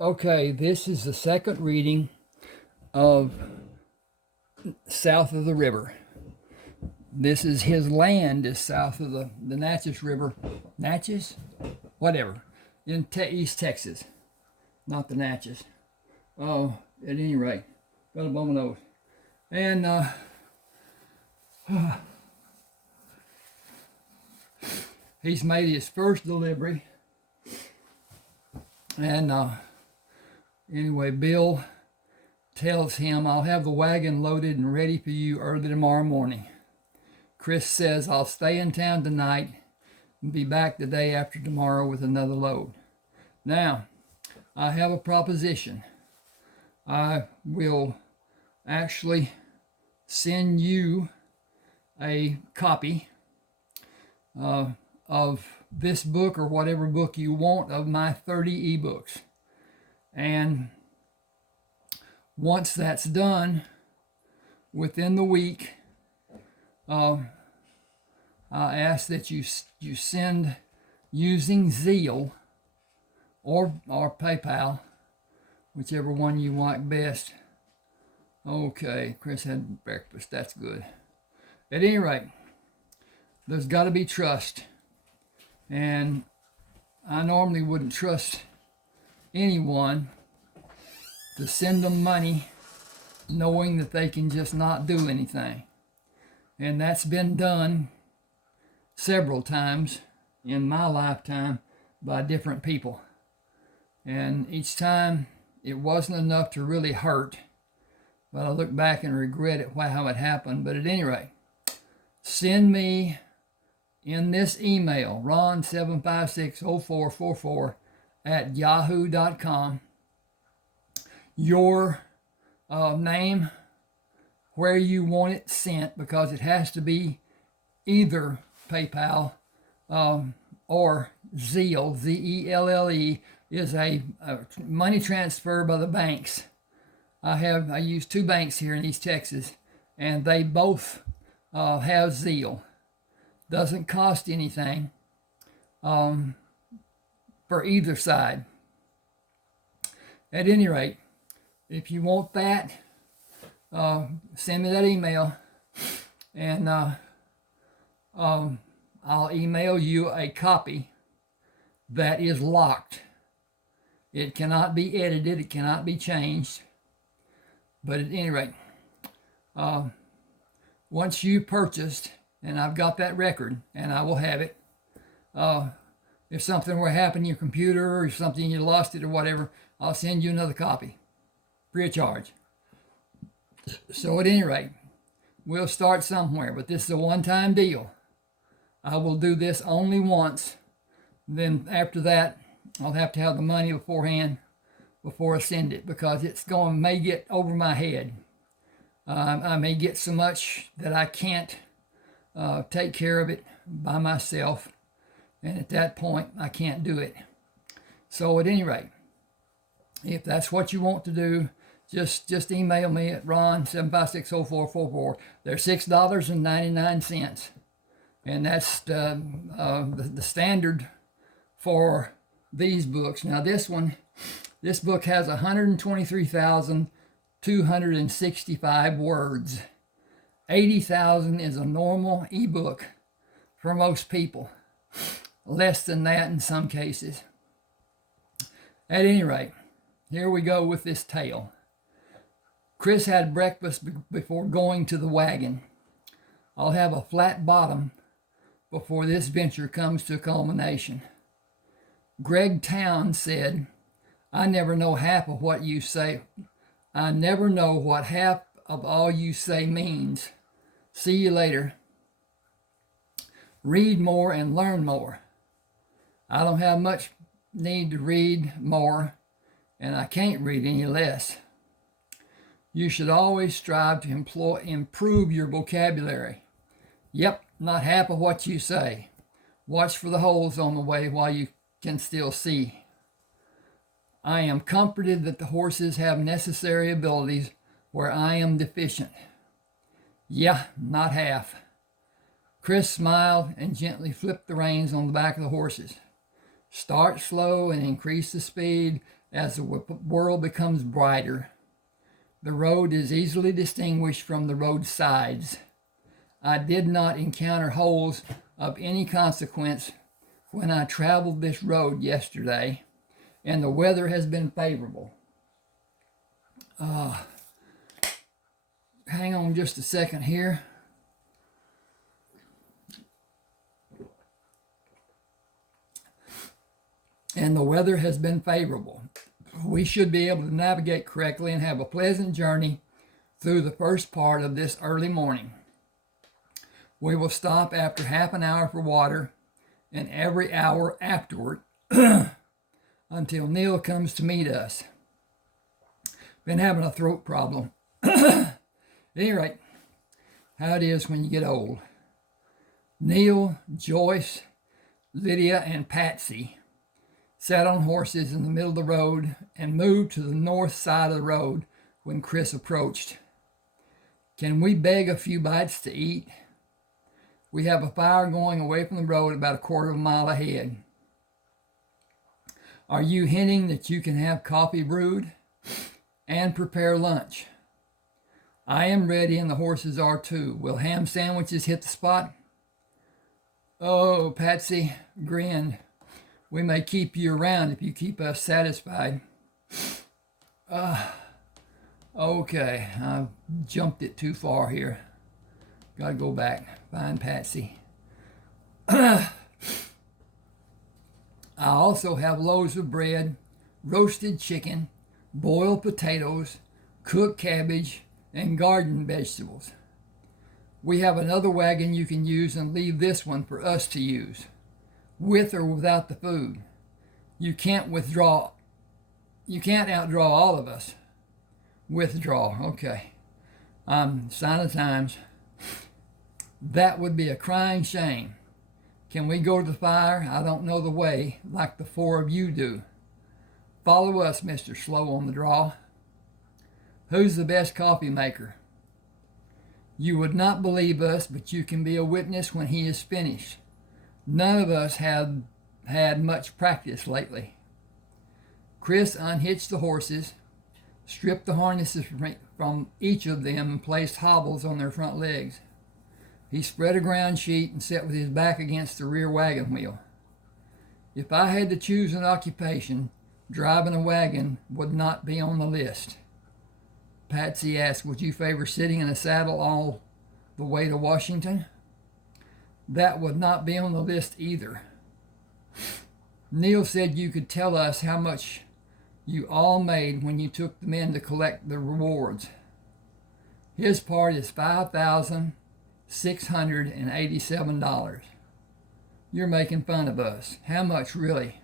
Okay, this is the second reading of South of the River. This is his land is south of the Natchez River. Natchez? Whatever. In East Texas. Not the Natchez. Oh, at any rate. Got a bum of nose. And he's made his first delivery. And anyway, Bill tells him, I'll have the wagon loaded and ready for you early tomorrow morning. Chris says, I'll stay in town tonight and be back the day after tomorrow with another load. Now, I have a proposition. I will actually send you a copy of this book or whatever book you want of my 30 ebooks. And once that's done, within the week, I ask that you send using Zeal or PayPal, whichever one you like best. Okay, Chris had breakfast. That's good. At any rate, there's got to be trust. And I normally wouldn't trust anyone to send them money knowing that they can just not do anything. And that's been done several times in my lifetime by different people. And each time it wasn't enough to really hurt, but I look back and regret it, how it happened. But at any rate, send me in this email, ron7560444 at yahoo.com, your name, where you want it sent, because it has to be either PayPal or Zelle, Zelle, is a money transfer by the banks. I use two banks here in East Texas, and they both have Zelle. Doesn't cost anything for either side. At any rate, if you want that, send me that email, and I'll email you a copy that is locked. It cannot be edited. It cannot be changed. But at any rate, once you purchased, and I've got that record, and I will have it, if something were to happen to your computer or something you lost it or whatever, I'll send you another copy, free of charge. So at any rate, we'll start somewhere, but this is a one-time deal. I will do this only once. Then after that, I'll have to have the money beforehand before I send it, because may get over my head. I may get so much that I can't take care of it by myself, and at that point I can't do it. So at any rate, if that's what you want to do, just email me at ron7560444. They're $6.99, and that's the standard for these books. Now this book has 123,265 words. 80,000 is a normal ebook for most people. Less than that in some cases. At any rate, here we go with this tale. Chris had breakfast before going to the wagon. I'll have a flat bottom before this venture comes to a culmination. Greg Town said, I never know half of what you say. I never know what half of all you say means. See you later. Read more and learn more. I don't have much need to read more, and I can't read any less. You should always strive to improve your vocabulary. Yep, not half of what you say. Watch for the holes on the way while you can still see. I am comforted that the horses have necessary abilities where I am deficient. Yeah, not half. Chris smiled and gently flipped the reins on the back of the horses. Start slow and increase the speed As the world becomes brighter, the road is easily distinguished from the road sides. I did not encounter holes of any consequence when I traveled this road yesterday, and the weather has been favorable. Hang on just a second here. And the weather has been favorable. We should be able to navigate correctly and have a pleasant journey through the first part of this early morning. We will stop after half an hour for water and every hour afterward until Neal comes to meet us. Been having a throat problem. At any rate, how it is when you get old. Neal, Joyce, Lydia, and Patsy sat on horses in the middle of the road and moved to the north side of the road when Chris approached. Can we beg a few bites to eat? We have a fire going away from the road about a quarter of a mile ahead. Are you hinting that you can have coffee brewed and prepare lunch? I am ready and the horses are too. Will ham sandwiches hit the spot? Oh, Patsy grinned. We may keep you around if you keep us satisfied. Okay, I jumped it too far here. Gotta go back, find Patsy. I also have loaves of bread, roasted chicken, boiled potatoes, cooked cabbage, and garden vegetables. We have another wagon you can use and leave this one for us to use, with or without the food. You can't outdraw all of us. Withdraw, okay. Sign of times. That would be a crying shame. Can we go to the fire? I don't know the way like the four of you do. Follow us, Mr. Slow on the Draw. Who's the best coffee maker? You would not believe us, but you can be a witness when he is finished. None of us have had much practice lately. Chris unhitched the horses, stripped the harnesses from each of them, and placed hobbles on their front legs. He spread a ground sheet and sat with his back against the rear wagon wheel. If I had to choose an occupation, driving a wagon would not be on the list. Patsy asked, would you favor sitting in a saddle all the way to Washington? That would not be on the list either. Neal said you could tell us how much you all made when you took the men to collect the rewards. His part is $5,687. You're making fun of us. How much really?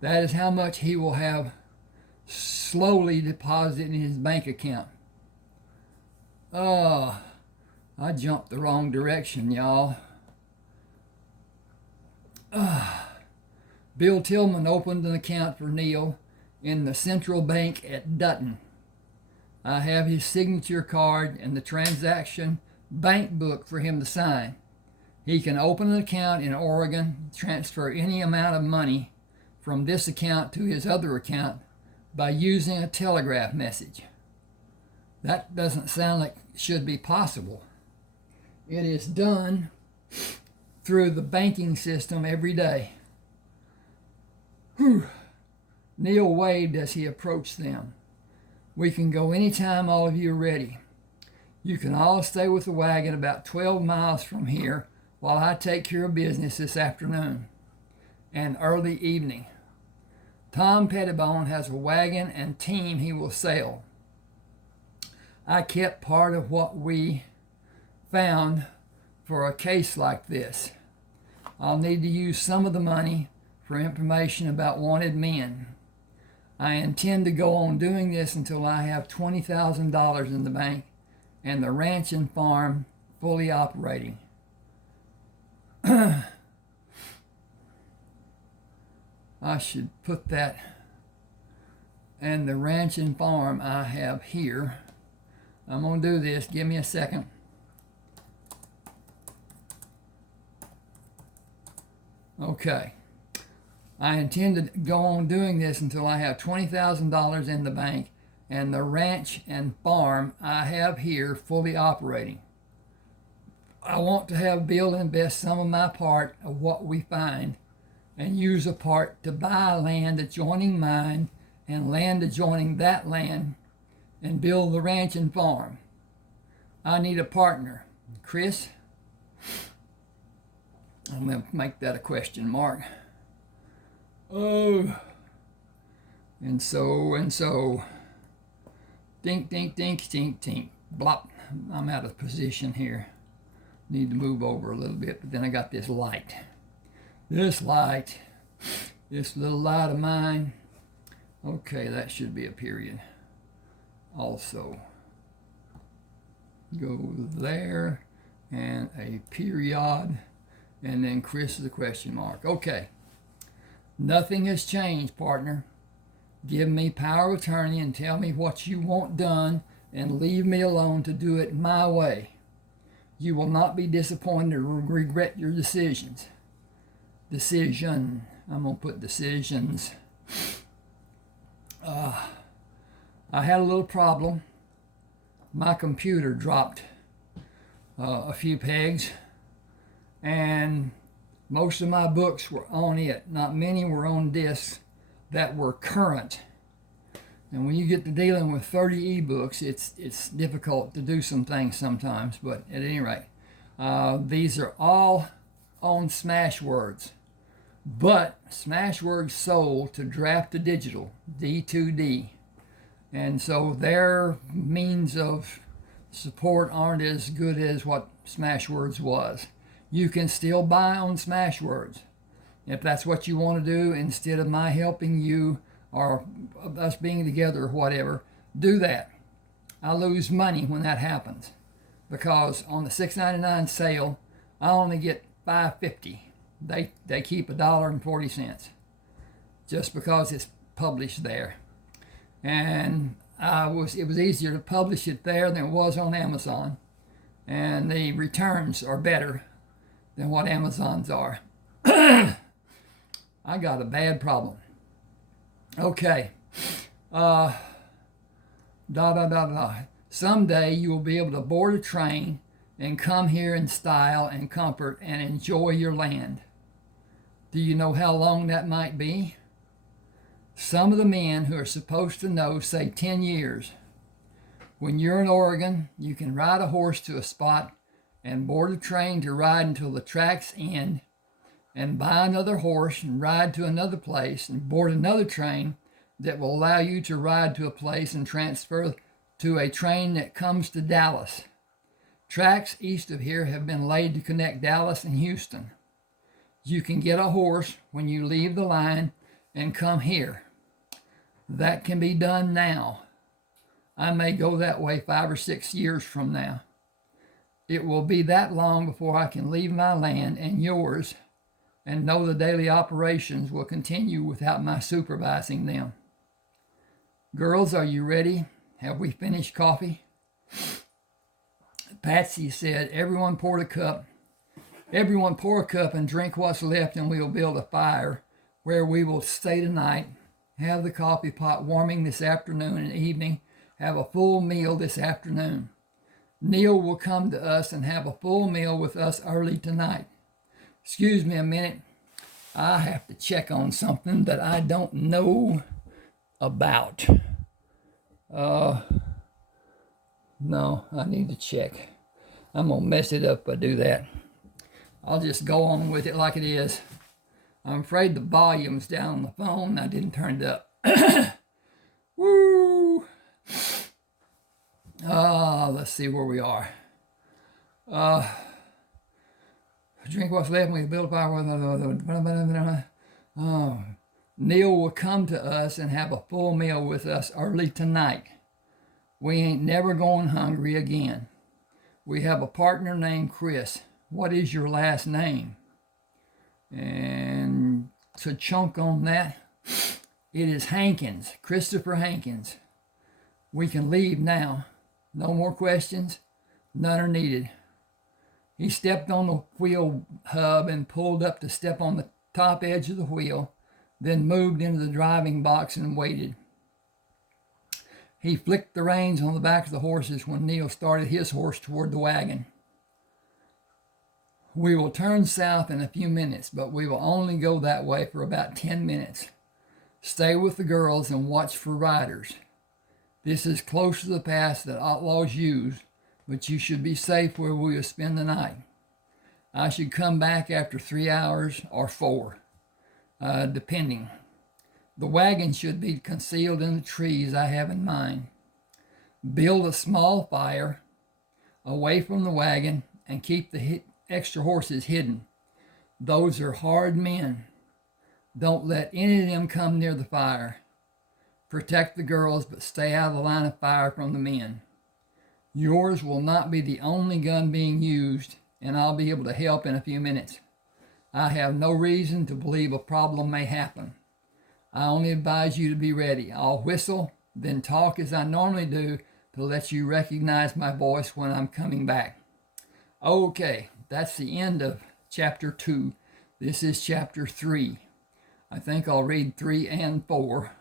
That is how much he will have slowly deposited in his bank account. Oh, I jumped the wrong direction, y'all. Bill Tillman opened an account for Neal in the Central Bank at Dutton. I have his signature card and the transaction bank book for him to sign. He can open an account in Oregon, transfer any amount of money from this account to his other account by using a telegraph message. That doesn't sound like it should be possible. It is done through the banking system every day. Whew. Neal waved as he approached them. We can go anytime all of you are ready. You can all stay with the wagon about 12 miles from here while I take care of business this afternoon and early evening. Tom Pettibone has a wagon and team he will sell. I kept part of what we found for a case like this. I'll need to use some of the money for information about wanted men. I intend to go on doing this until I have $20,000 in the bank and the ranch and farm fully operating. I should put that. And the ranch and farm I have here. I'm going to do this. Give me a second. Okay. I intend to go on doing this until I have $20,000 in the bank and the ranch and farm I have here fully operating. I want to have Bill invest some of my part of what we find and use a part to buy land adjoining mine and land adjoining that land and build the ranch and farm. I need a partner. Chris? I'm going to make that a question mark. Oh, and so. Dink, dink, dink, tink, tink. Blop. I'm out of position here. Need to move over a little bit, but then I got this light. This little light of mine. Okay, that should be a period. Also, go there, and a period, and then Chris is a question mark. Okay. Nothing has changed, partner. Give me power of attorney and tell me what you want done and leave me alone to do it my way. You will not be disappointed or regret your decisions. Decision. I'm going to put decisions. I had a little problem. My computer dropped a few pegs, and most of my books were on it. Not many were on discs that were current. And when you get to dealing with 30 ebooks, it's difficult to do some things sometimes. But at any rate, these are all on Smashwords. But Smashwords sold to Draft to Digital, D2D. And so their means of support aren't as good as what Smashwords was. You can still buy on Smashwords. If that's what you want to do, instead of my helping you or us being together or whatever, do that. I lose money when that happens because on the $6.99 sale, I only get $5.50. They keep $1.40 just because it's published there. And it was easier to publish it there than it was on Amazon. And the returns are better than what Amazon's are. I got a bad problem. Okay. Someday you will be able to board a train and come here in style and comfort and enjoy your land. Do you know how long that might be? Some of the men who are supposed to know say 10 years. When you're in Oregon, you can ride a horse to a spot and board a train to ride until the tracks end, and buy another horse and ride to another place and board another train that will allow you to ride to a place and transfer to a train that comes to Dallas. Tracks east of here have been laid to connect Dallas and Houston. You can get a horse when you leave the line and come here. That can be done now. I may go that way 5 or 6 years from now. It will be that long before I can leave my land and yours and know the daily operations will continue without my supervising them. Girls, are you ready? Have we finished coffee? Patsy said, everyone pour a cup and drink what's left, and we'll build a fire where we will stay tonight, have the coffee pot warming this afternoon and evening, have a full meal this afternoon. Neal will come to us and have a full meal with us early tonight. Excuse me a minute. I have to check on something that I don't know about. No, I need to check. I'm going to mess it up if I do that. I'll just go on with it like it is. I'm afraid the volume's down on the phone. I didn't turn it up. Woo! Let's see where we are. Drink what's left and we build a fire. Neal will come to us and have a full meal with us early tonight. We ain't never going hungry again. We have a partner named Chris. What is your last name? And to chunk on that, it is Hankins, Christopher Hankins. We can leave now. No more questions. None are needed. He stepped on the wheel hub and pulled up to step on the top edge of the wheel. then moved into the driving box and waited. He flicked the reins on the back of the horses when Neal started his horse toward the wagon. We will turn south in a few minutes, but we will only go that way for about 10 minutes. Stay with the girls and watch for riders. This is close to the pass that outlaws use, but you should be safe where we will spend the night. I should come back after 3 hours or 4, depending. The wagon should be concealed in the trees I have in mind. Build a small fire away from the wagon and keep the extra horses hidden. Those are hard men. Don't let any of them come near the fire. Protect the girls, but stay out of the line of fire from the men. Yours will not be the only gun being used, and I'll be able to help in a few minutes. I have no reason to believe a problem may happen. I only advise you to be ready. I'll whistle, then talk as I normally do to let you recognize my voice when I'm coming back. Okay, that's the end of chapter 2. This is chapter 3. I think I'll read 3 and 4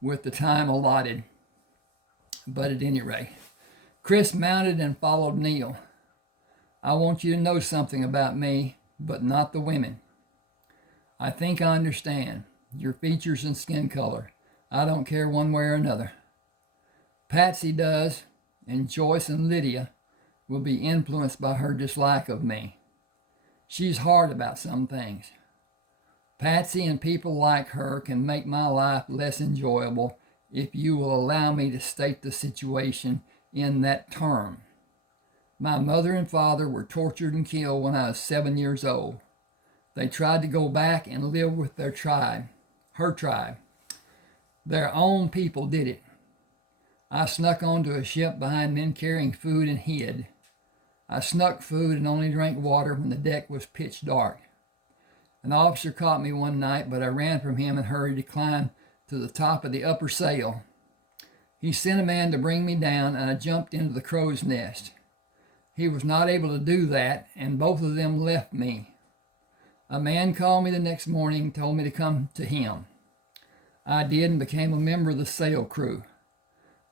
with the time allotted. But at any rate, Chris mounted and followed Neal. I want you to know something about me, but not the women. I think I understand. Your features and skin color. I don't care one way or another. Patsy does, and Joyce and Lydia will be influenced by her dislike of me. She's hard about some things. Patsy and people like her can make my life less enjoyable if you will allow me to state the situation in that term. My mother and father were tortured and killed when I was 7 years old. They tried to go back and live with their tribe. Her tribe. Their own people did it. I snuck onto a ship behind men carrying food and hid. I snuck food and only drank water when the deck was pitch dark. An officer caught me one night, but I ran from him and hurried to climb to the top of the upper sail. He sent a man to bring me down, and I jumped into the crow's nest. He was not able to do that, and both of them left me. A man called me the next morning and told me to come to him. I did and became a member of the sail crew.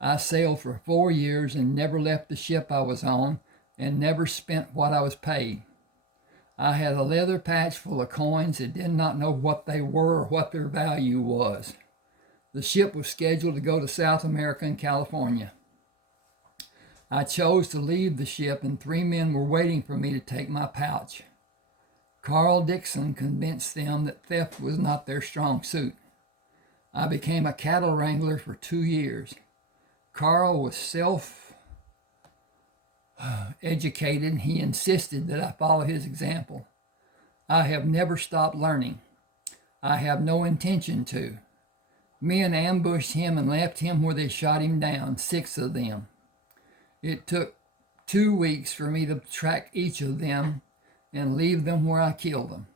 I sailed for 4 years and never left the ship I was on and never spent what I was paid. I had a leather patch full of coins and did not know what they were or what their value was. The ship was scheduled to go to South America and California. I chose to leave the ship and 3 men were waiting for me to take my pouch. Carl Dixon convinced them that theft was not their strong suit. I became a cattle wrangler for 2 years. Carl was self-educated. He insisted that I follow his example. I have never stopped learning. I have no intention to. Men ambushed him and left him where they shot him down, 6 of them. It took 2 weeks for me to track each of them and leave them where I killed them.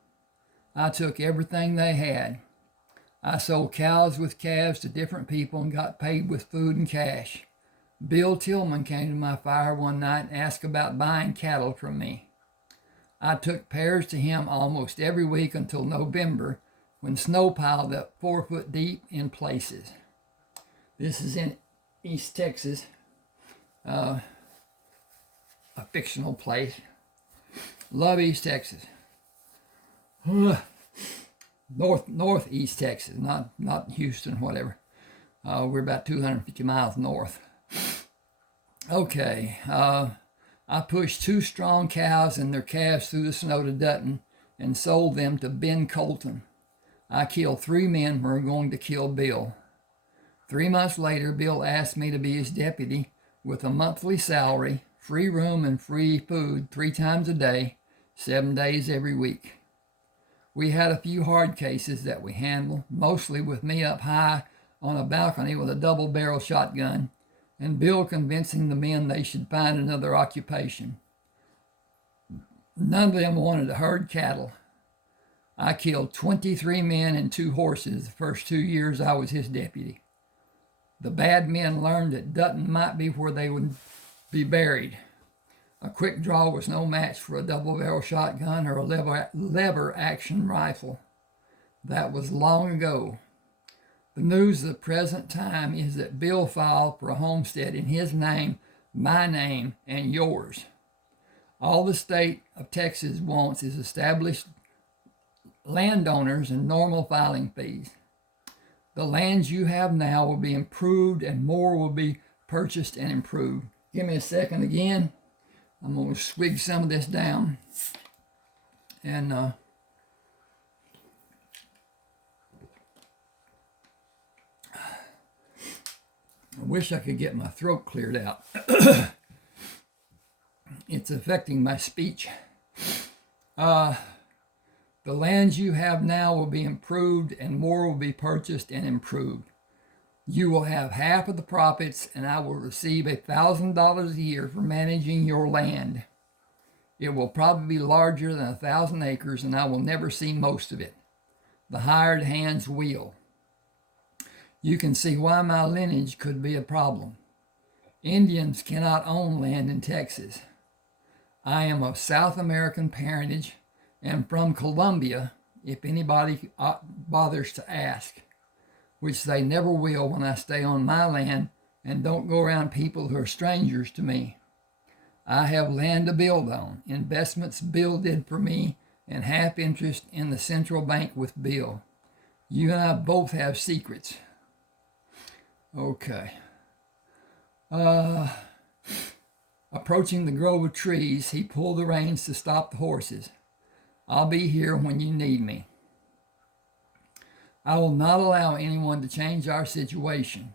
I took everything they had. I sold cows with calves to different people and got paid with food and cash. Bill Tillman came to my fire one night and asked about buying cattle from me. I took pairs to him almost every week until November, when snow piled up 4 foot deep in places. This is in East Texas, a fictional place. Love East Texas. Northeast Texas, not Houston, whatever. We're about 250 miles north. Okay, I pushed 2 strong cows and their calves through the snow to Dutton and sold them to Ben Colton. I killed 3 men who were going to kill Bill. 3 months later, Bill asked me to be his deputy with a monthly salary, free room and free food 3 times a day, 7 days every week. We had a few hard cases that we handled, mostly with me up high on a balcony with a double-barrel shotgun, and Bill convincing the men they should find another occupation. None of them wanted to herd cattle. I killed 23 men and 2 horses the first 2 years I was his deputy. The bad men learned that Dutton might be where they would be buried. A quick draw was no match for a double-barrel shotgun or a lever-action rifle. That was long ago. The news of the present time is that Bill filed for a homestead in his name, my name, and yours. All the state of Texas wants is established landowners and normal filing fees. The lands you have now will be improved and more will be purchased and improved. Give me a second again. I'm going to swig some of this down. And I wish I could get my throat cleared out. It's affecting my speech. The lands you have now will be improved and more will be purchased and improved. You will have half of the profits and I will receive $1,000 a year for managing your land. It will probably be larger than 1,000 acres and I will never see most of it. The hired hands will. You can see why my lineage could be a problem. Indians cannot own land in Texas. I am of South American parentage and from Colombia, if anybody bothers to ask, which they never will when I stay on my land and don't go around people who are strangers to me. I have land to build on, investments Bill did for me, and half interest in the central bank with Bill. You and I both have secrets. Okay. Approaching the grove of trees, he pulled the reins to stop the horses. I'll be here when you need me. I will not allow anyone to change our situation.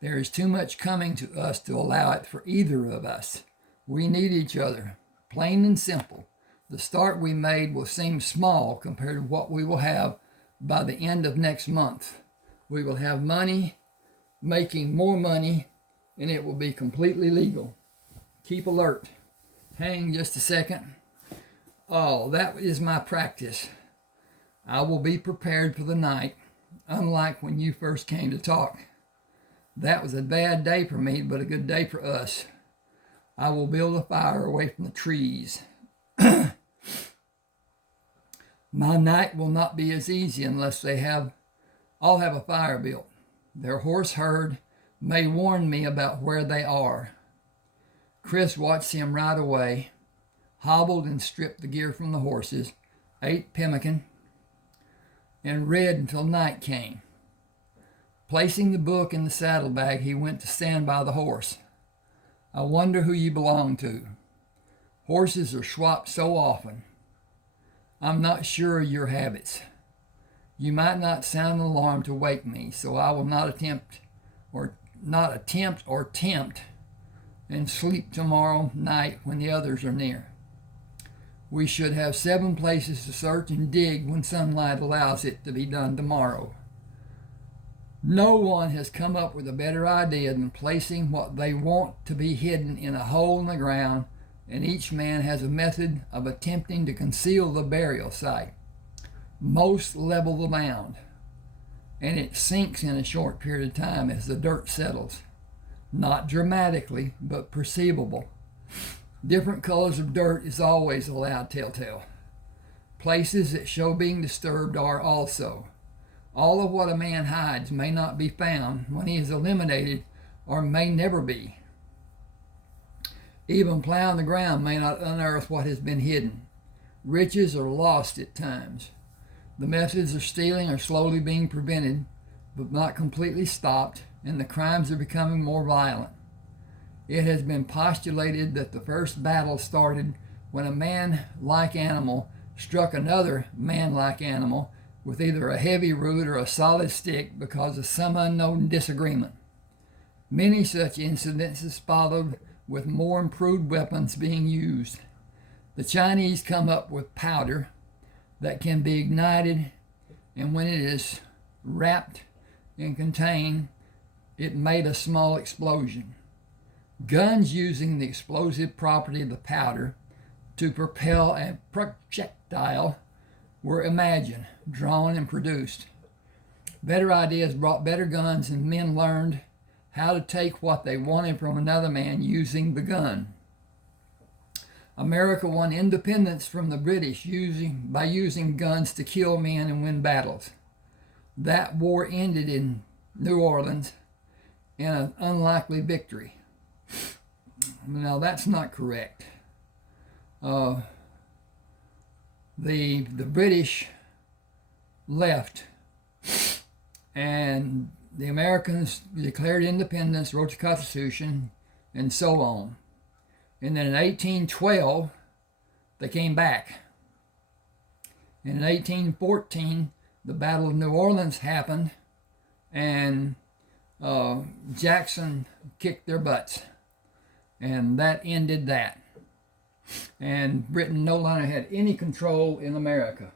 There is too much coming to us to allow it for either of us. We need each other, plain and simple. The start we made will seem small compared to what we will have by the end of next month. We will have money, making more money, and it will be completely legal. Keep alert. Hang just a second. Oh, that is my practice. I will be prepared for the night, unlike when you first came to talk. That was a bad day for me, but a good day for us. I will build a fire away from the trees. My night will not be as easy unless all have a fire built. Their horse herd may warn me about where they are. Chris watched him ride away, hobbled and stripped the gear from the horses, ate pemmican, and read until night came. Placing the book in the saddlebag, he went to stand by the horse. I wonder who you belong to. Horses are swapped so often. I'm not sure of your habits. You might not sound an alarm to wake me, so I will not attempt or tempt and sleep tomorrow night when the others are near. We should have 7 places to search and dig when sunlight allows it to be done tomorrow. No one has come up with a better idea than placing what they want to be hidden in a hole in the ground, and each man has a method of attempting to conceal the burial site. Most level the mound, and it sinks in a short period of time as the dirt settles. Not dramatically, but perceivable. Different colors of dirt is always a loud telltale. Places that show being disturbed are also. All of what a man hides may not be found when he is eliminated, or may never be. Even plowing the ground may not unearth what has been hidden. Riches are lost at times. The methods of stealing are slowly being prevented, but not completely stopped, and the crimes are becoming more violent. It has been postulated that the first battle started when a man-like animal struck another man-like animal with either a heavy root or a solid stick because of some unknown disagreement. Many such incidences followed, with more improved weapons being used. The Chinese come up with powder that can be ignited, and when it is wrapped and contained, it made a small explosion. Guns using the explosive property of the powder to propel a projectile were imagined, drawn, and produced. Better ideas brought better guns, and men learned how to take what they wanted from another man using the gun. America won independence from the British by using guns to kill men and win battles. That war ended in New Orleans in an unlikely victory. Now that's not correct. The British left, and the Americans declared independence, wrote the Constitution, and so on. And then in 1812, they came back. And in 1814, the Battle of New Orleans happened, and Jackson kicked their butts. And that ended that. And Britain no longer had any control in America.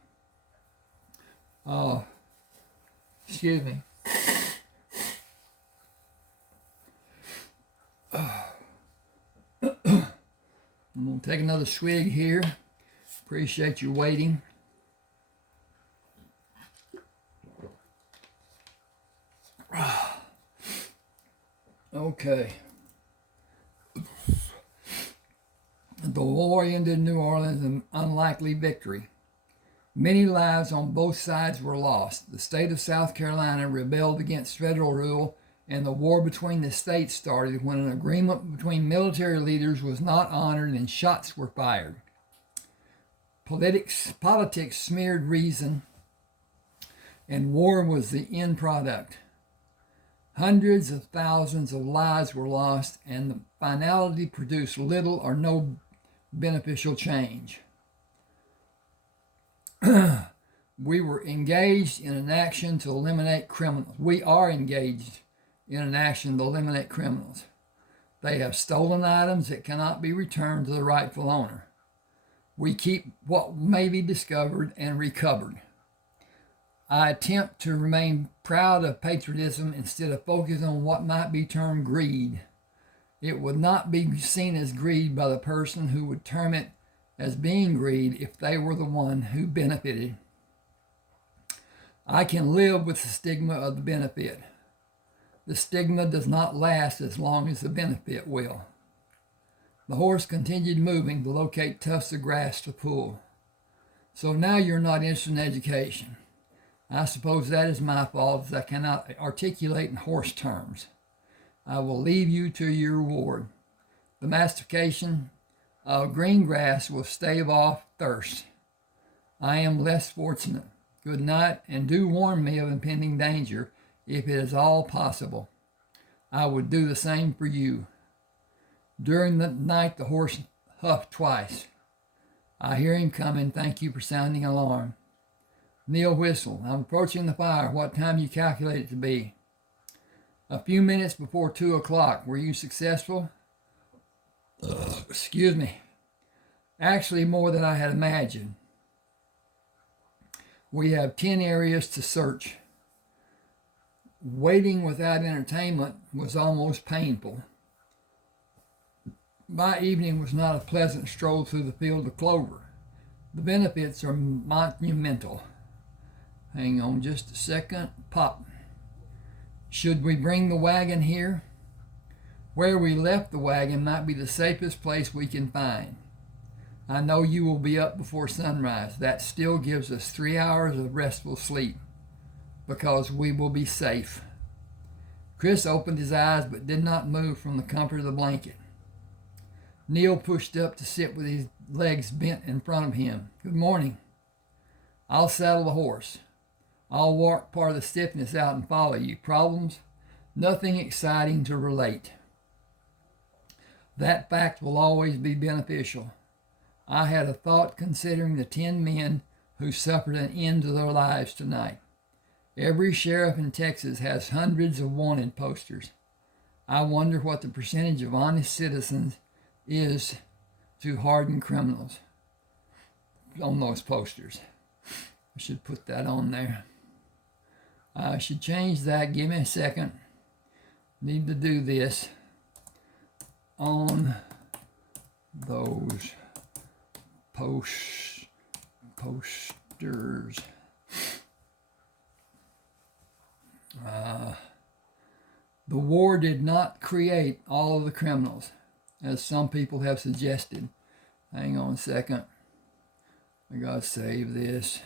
Excuse me. I'm going to take another swig here. Appreciate you waiting. Okay. The war ended in New Orleans, an unlikely victory. Many lives on both sides were lost. The state of South Carolina rebelled against federal rule, and the war between the states started when an agreement between military leaders was not honored and shots were fired. Politics smeared reason, and war was the end product. Hundreds of thousands of lives were lost, and the finality produced little or no beneficial change. We were engaged in an action to eliminate criminals. We are engaged in an action to eliminate criminals. They have stolen items that cannot be returned to the rightful owner. We keep what may be discovered and recovered. I attempt to remain proud of patriotism instead of focusing on what might be termed greed. It would not be seen as greed by the person who would term it as being greed if they were the one who benefited. I can live with the stigma of the benefit. The stigma does not last as long as the benefit will. The horse continued moving to locate tufts of grass to pull. So now you're not interested in education. I suppose that is my fault, as I cannot articulate in horse terms. I will leave you to your reward. The mastication of green grass will stave off thirst. I am less fortunate. Good night, and do warn me of impending danger if it is all possible. I would do the same for you. During the night, the horse huffed twice. I hear him coming. Thank you for sounding alarm. Neal whistled. I'm approaching the fire. What time you calculate it to be? A few minutes before 2 o'clock. Were you successful? Excuse me. Actually, more than I had imagined. We have 10 areas to search. Waiting without entertainment was almost painful. My evening was not a pleasant stroll through the field of clover. The benefits are monumental. Hang on just a second. Pop. Should we bring the wagon here? Where we left the wagon might be the safest place we can find. I know you will be up before sunrise. That still gives us 3 hours of restful sleep, because we will be safe. Chris opened his eyes but did not move from the comfort of the blanket. Neal pushed up to sit with his legs bent in front of him. Good morning. I'll saddle the horse. I'll walk part of the stiffness out and follow you. Problems? Nothing exciting to relate. That fact will always be beneficial. I had a thought considering the 10 men who suffered an end to their lives tonight. Every sheriff in Texas has hundreds of wanted posters. I wonder what the percentage of honest citizens is to hardened criminals on those posters. I should put that on there. I should change that. Give me a second. Need to do this on those posters. The war did not create all of the criminals, as some people have suggested. Hang on a second. I gotta save this.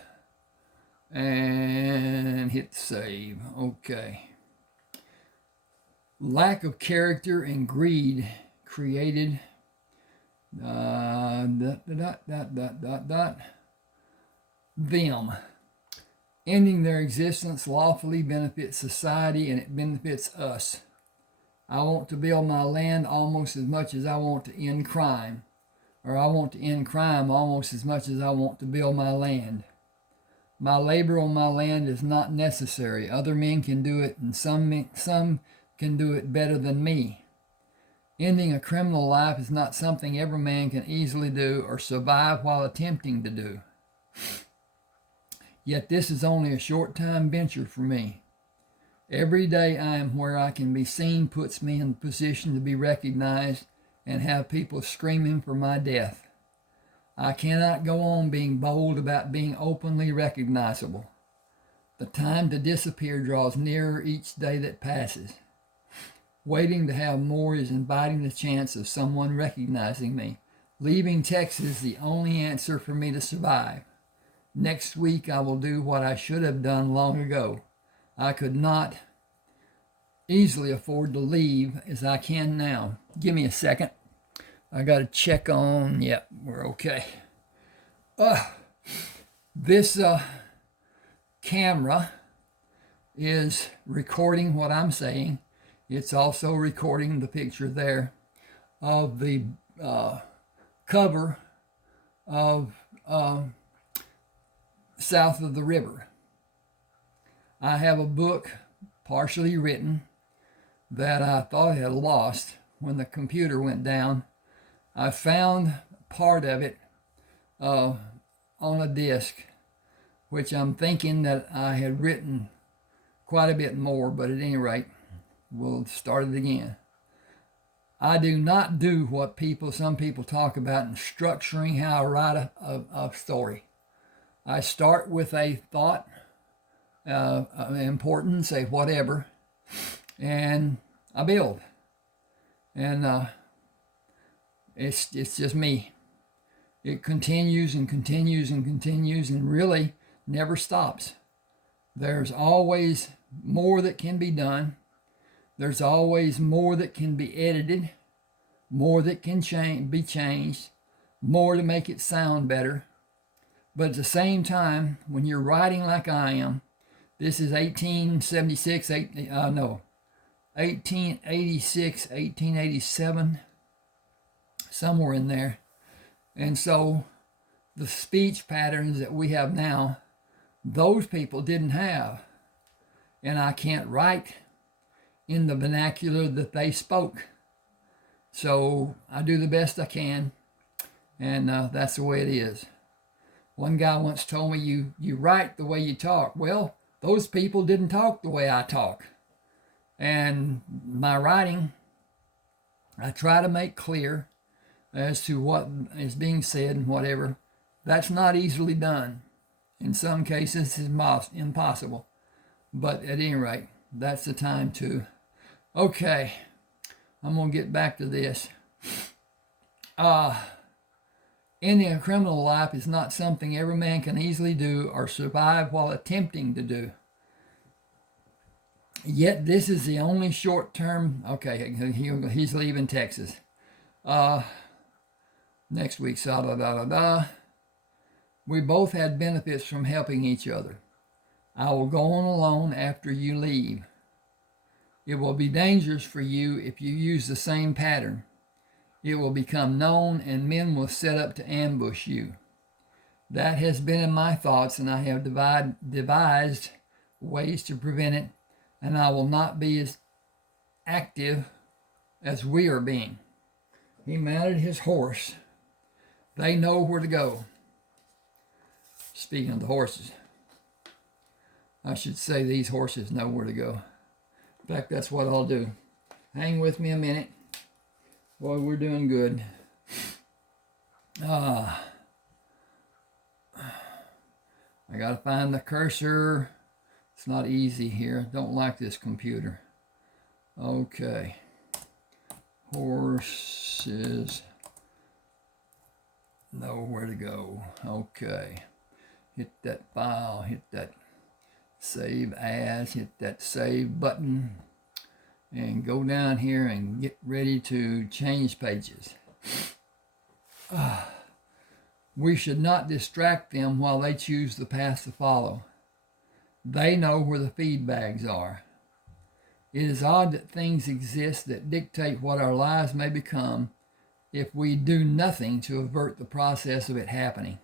And hit save. Okay. Lack of character and greed created them. Ending their existence lawfully benefits society and it benefits us. I want to build my land almost as much as I want to end crime. Or I want to end crime almost as much as I want to build my land. My labor on my land is not necessary. Other men can do it, and some can do it better than me. Ending a criminal life is not something every man can easily do or survive while attempting to do. Yet this is only a short-time venture for me. Every day I am where I can be seen puts me in the position to be recognized and have people screaming for my death. I cannot go on being bold about being openly recognizable. The time to disappear draws nearer each day that passes. Waiting to have more is inviting the chance of someone recognizing me. Leaving Texas is the only answer for me to survive. Next week I will do what I should have done long ago. I could not easily afford to leave as I can now. Give me a second. I got to check on, yep, we're okay. This camera is recording what I'm saying. It's also recording the picture there of the cover of South of the River. I have a book partially written that I thought I had lost when the computer went down. I found part of it on a disc, which I'm thinking that I had written quite a bit more, but at any rate, we'll start it again. I do not do what some people talk about in structuring how I write a story. I start with a thought, importance, a whatever, and I build. And it's just me. It continues and continues and continues and really never stops. There's always more that can be done. There's always more that can be edited, more that can be changed, more to make it sound better. But at the same time, when you're writing like I am, this is 1876, 1886, 1887, somewhere in there. And so the speech patterns that we have now, those people didn't have. And I can't write in the vernacular that they spoke. So I do the best I can, and that's the way it is. One guy once told me, you write the way you talk. Well, those people didn't talk the way I talk. And my writing, I try to make clear as to what is being said and whatever. That's not easily done. In some cases, it's impossible. But at any rate, that's the time to... Okay, I'm going to get back to this. Ending a criminal life is not something every man can easily do or survive while attempting to do. Yet this is the only short-term... Okay, he's leaving Texas. Next week, we both had benefits from helping each other. I will go on alone after you leave. It will be dangerous for you if you use the same pattern. It will become known and men will set up to ambush you. That has been in my thoughts, and I have devised ways to prevent it, and I will not be as active as we are being. He mounted his horse. They know where to go. Speaking of the horses, I should say these horses know where to go. In fact, that's what I'll do. Hang with me a minute. Boy, we're doing good. I got to find the cursor. It's not easy here. Don't like this computer. Okay. Horses. know where to go. Okay. Hit that file, hit that save as, hit that save button, and go down here and get ready to change pages. We should not distract them while they choose the path to follow. They know where the feed bags are. It is odd that things exist that dictate what our lives may become if we do nothing to avert the process of it happening.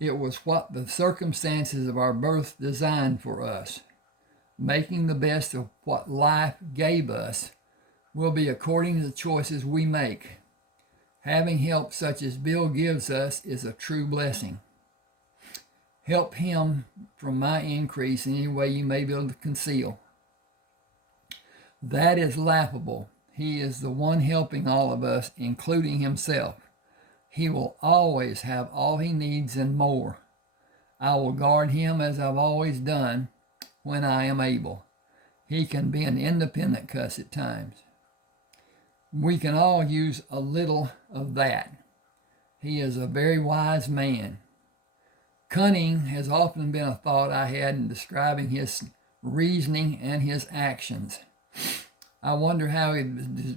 It was what the circumstances of our birth designed for us. Making the best of what life gave us will be according to the choices we make. Having help such as Bill gives us is a true blessing. Help him from my increase in any way you may be able to conceal. That is laughable. He is the one helping all of us, including himself. He will always have all he needs and more. I will guard him as I've always done when I am able. He can be an independent cuss at times. We can all use a little of that. He is a very wise man. Cunning has often been a thought I had in describing his reasoning and his actions. I wonder how it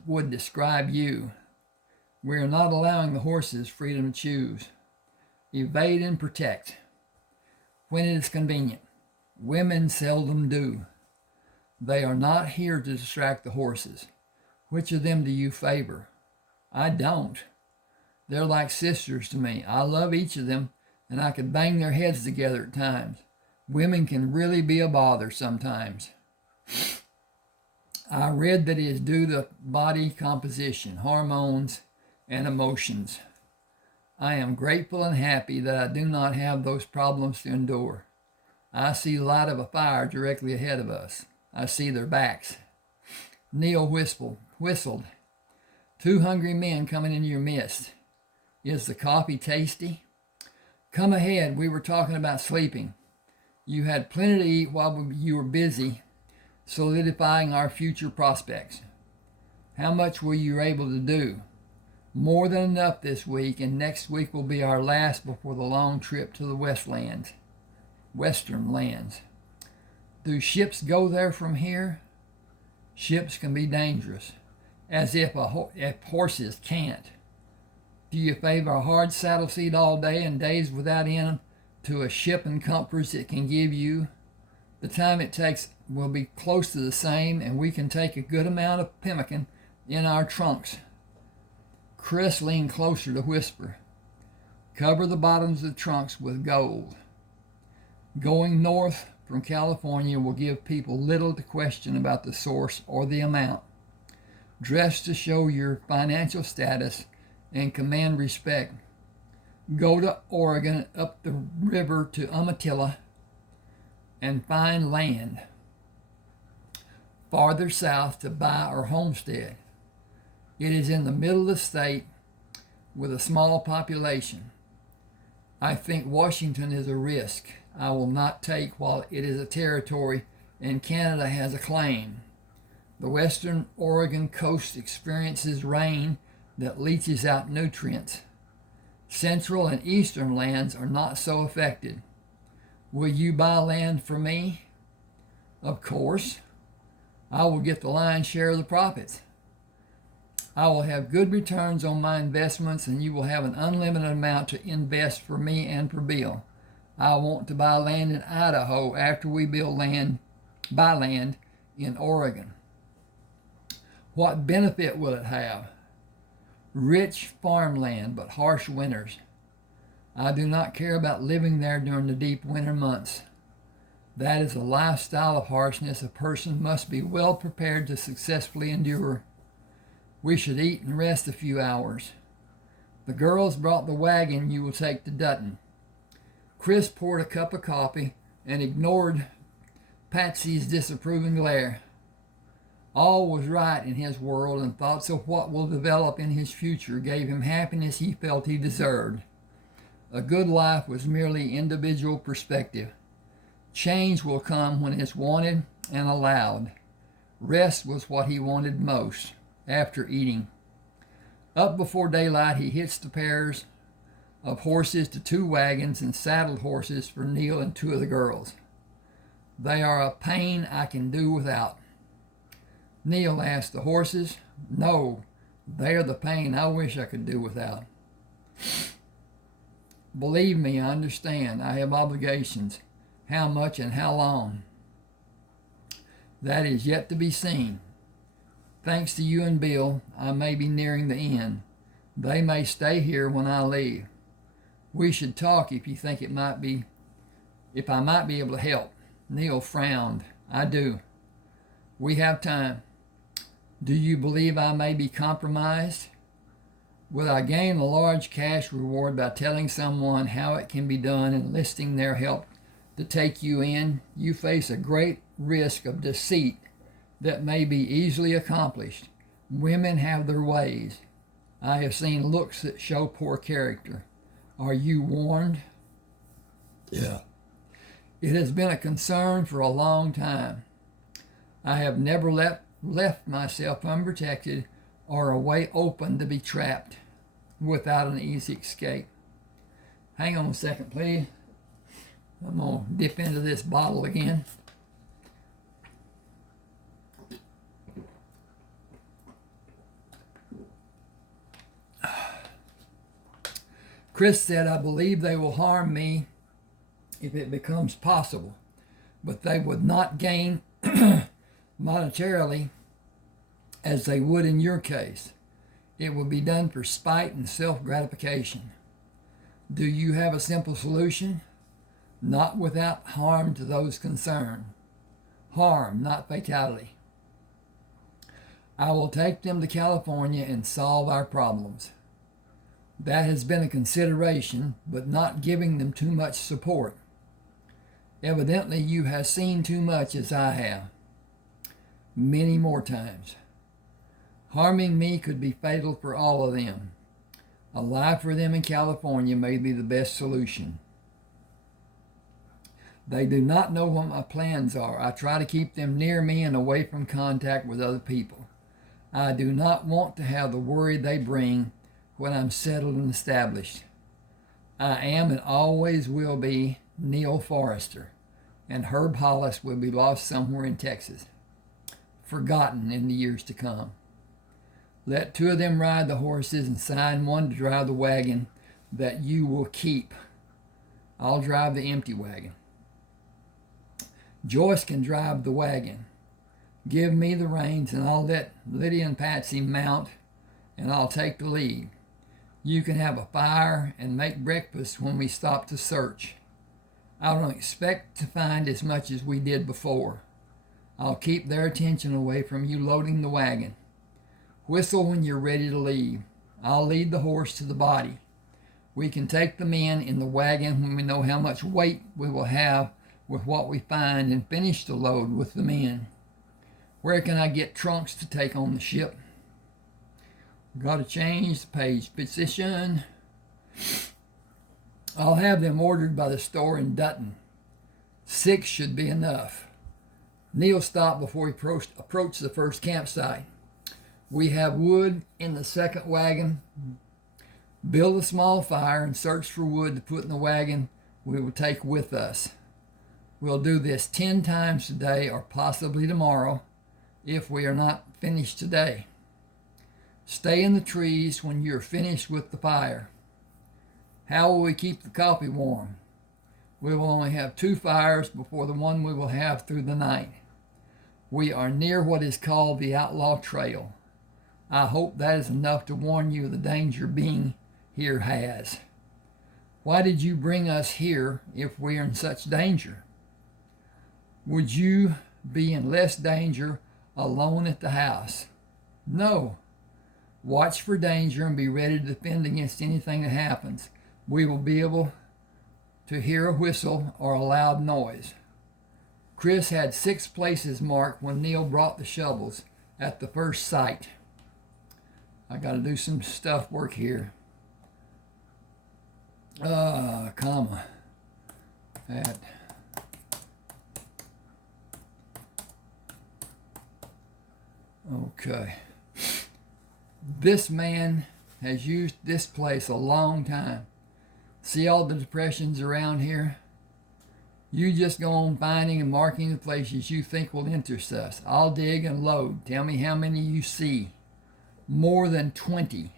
would describe you. We are not allowing the horses freedom to choose. Evade and protect when it is convenient. Women seldom do. They are not here to distract the horses. Which of them do you favor? I don't. They're like sisters to me. I love each of them, and I could bang their heads together at times. Women can really be a bother sometimes. I read that it is due to body composition, hormones, and emotions. I am grateful and happy that I do not have those problems to endure. I see the light of a fire directly ahead of us. I see their backs. Neal whistled. 2 hungry men coming in your midst. Is the coffee tasty? Come ahead, we were talking about sleeping. You had plenty to eat while you were busy solidifying our future prospects. How much were you able to do? More than enough this week, and next week will be our last before the long trip to the western lands. Do ships go there from here? Ships can be dangerous, as if horses can't. Do you favor a hard saddle seat all day and days without end to a ship and comforts it can give you? The time it takes will be close to the same, and we can take a good amount of pemmican in our trunks. Chris leaned closer to whisper. Cover the bottoms of the trunks with gold. Going north from California will give people little to question about the source or the amount. Dress to show your financial status and command respect. Go to Oregon, up the river to Umatilla, and find land. Farther south to buy or homestead. It is in the middle of the state with a small population. I think Washington is a risk I will not take while it is a territory and Canada has a claim. The western Oregon coast experiences rain that leaches out nutrients. Central and eastern lands are not so affected. Will you buy land for me? Of course. I will get the lion's share of the profits. I will have good returns on my investments, and you will have an unlimited amount to invest for me and for Bill. I want to buy land in Idaho after we buy land in Oregon. What benefit will it have? Rich farmland, but harsh winters. I do not care about living there during the deep winter months. That is a lifestyle of harshness a person must be well prepared to successfully endure. We should eat and rest a few hours. The girls brought the wagon you will take to Dutton. Chris poured a cup of coffee and ignored Patsy's disapproving glare. All was right in his world, and thoughts of what will develop in his future gave him happiness he felt he deserved. A good life was merely individual perspective. Change will come when it's wanted and allowed. Rest was what he wanted most after eating. Up before daylight, he hitched the pairs of horses to 2 wagons and saddled horses for Neal and 2 of the girls. They are a pain I can do without. Neal asked, the horses? No, they are the pain I wish I could do without. Believe me, I understand. I have obligations. How much and how long? That is yet to be seen. Thanks to you and Bill, I may be nearing the end. They may stay here when I leave. We should talk if you think if I might be able to help. Neal frowned. I do. We have time. Do you believe I may be compromised? Will I gain a large cash reward by telling someone how it can be done and enlisting their help to take you in? You face a great risk of deceit that may be easily accomplished. Women have their ways. I have seen looks that show poor character. Are you warned? Yeah. It has been a concern for a long time. I have never left myself unprotected or a way open to be trapped without an easy escape. Hang on a second, please. I'm going to dip into this bottle again. Chris said, I believe they will harm me if it becomes possible, but they would not gain monetarily as they would in your case. It would be done for spite and self-gratification. Do you have a simple solution? Not without harm to those concerned. Harm, not fatality. I will take them to California and solve our problems. That has been a consideration, but not giving them too much support. Evidently, you have seen too much as I have. Many more times. Harming me could be fatal for all of them. A life for them in California may be the best solution. They do not know what my plans are. I try to keep them near me and away from contact with other people. I do not want to have the worry they bring when I'm settled and established. I am and always will be Neal Forrester, and Herb Hollis will be lost somewhere in Texas, forgotten in the years to come. Let 2 of them ride the horses and sign one to drive the wagon that you will keep. I'll drive the empty wagon. Joyce can drive the wagon. Give me the reins and I'll let Lydia and Patsy mount and I'll take the lead. You can have a fire and make breakfast when we stop to search. I don't expect to find as much as we did before. I'll keep their attention away from you loading the wagon. Whistle when you're ready to leave. I'll lead the horse to the body. We can take the men in the wagon when we know how much weight we will have with what we find and finish the load with the men. Where can I get trunks to take on the ship? Got to change the page position. I'll have them ordered by the store in Dutton. 6 should be enough. Neal stopped before he approached the first campsite. We have wood in the second wagon. Build a small fire and search for wood to put in the wagon we will take with us. We'll do this 10 times today or possibly tomorrow if we are not finished today. Stay in the trees when you're finished with the fire. How will we keep the coffee warm? We will only have 2 fires before the one we will have through the night. We are near what is called the Outlaw Trail. I hope that is enough to warn you of the danger being here has. Why did you bring us here if we are in such danger? Would you be in less danger alone at the house? No. Watch for danger and be ready to defend against anything that happens. We will be able to hear a whistle or a loud noise. Chris had 6 places marked when Neal brought the shovels at the first site. I got to do some stuff work here. Comma. At. Okay. This man has used this place a long time. See all the depressions around here? You just go on finding and marking the places you think will interest us. I'll dig and load. Tell me how many you see. More than 20.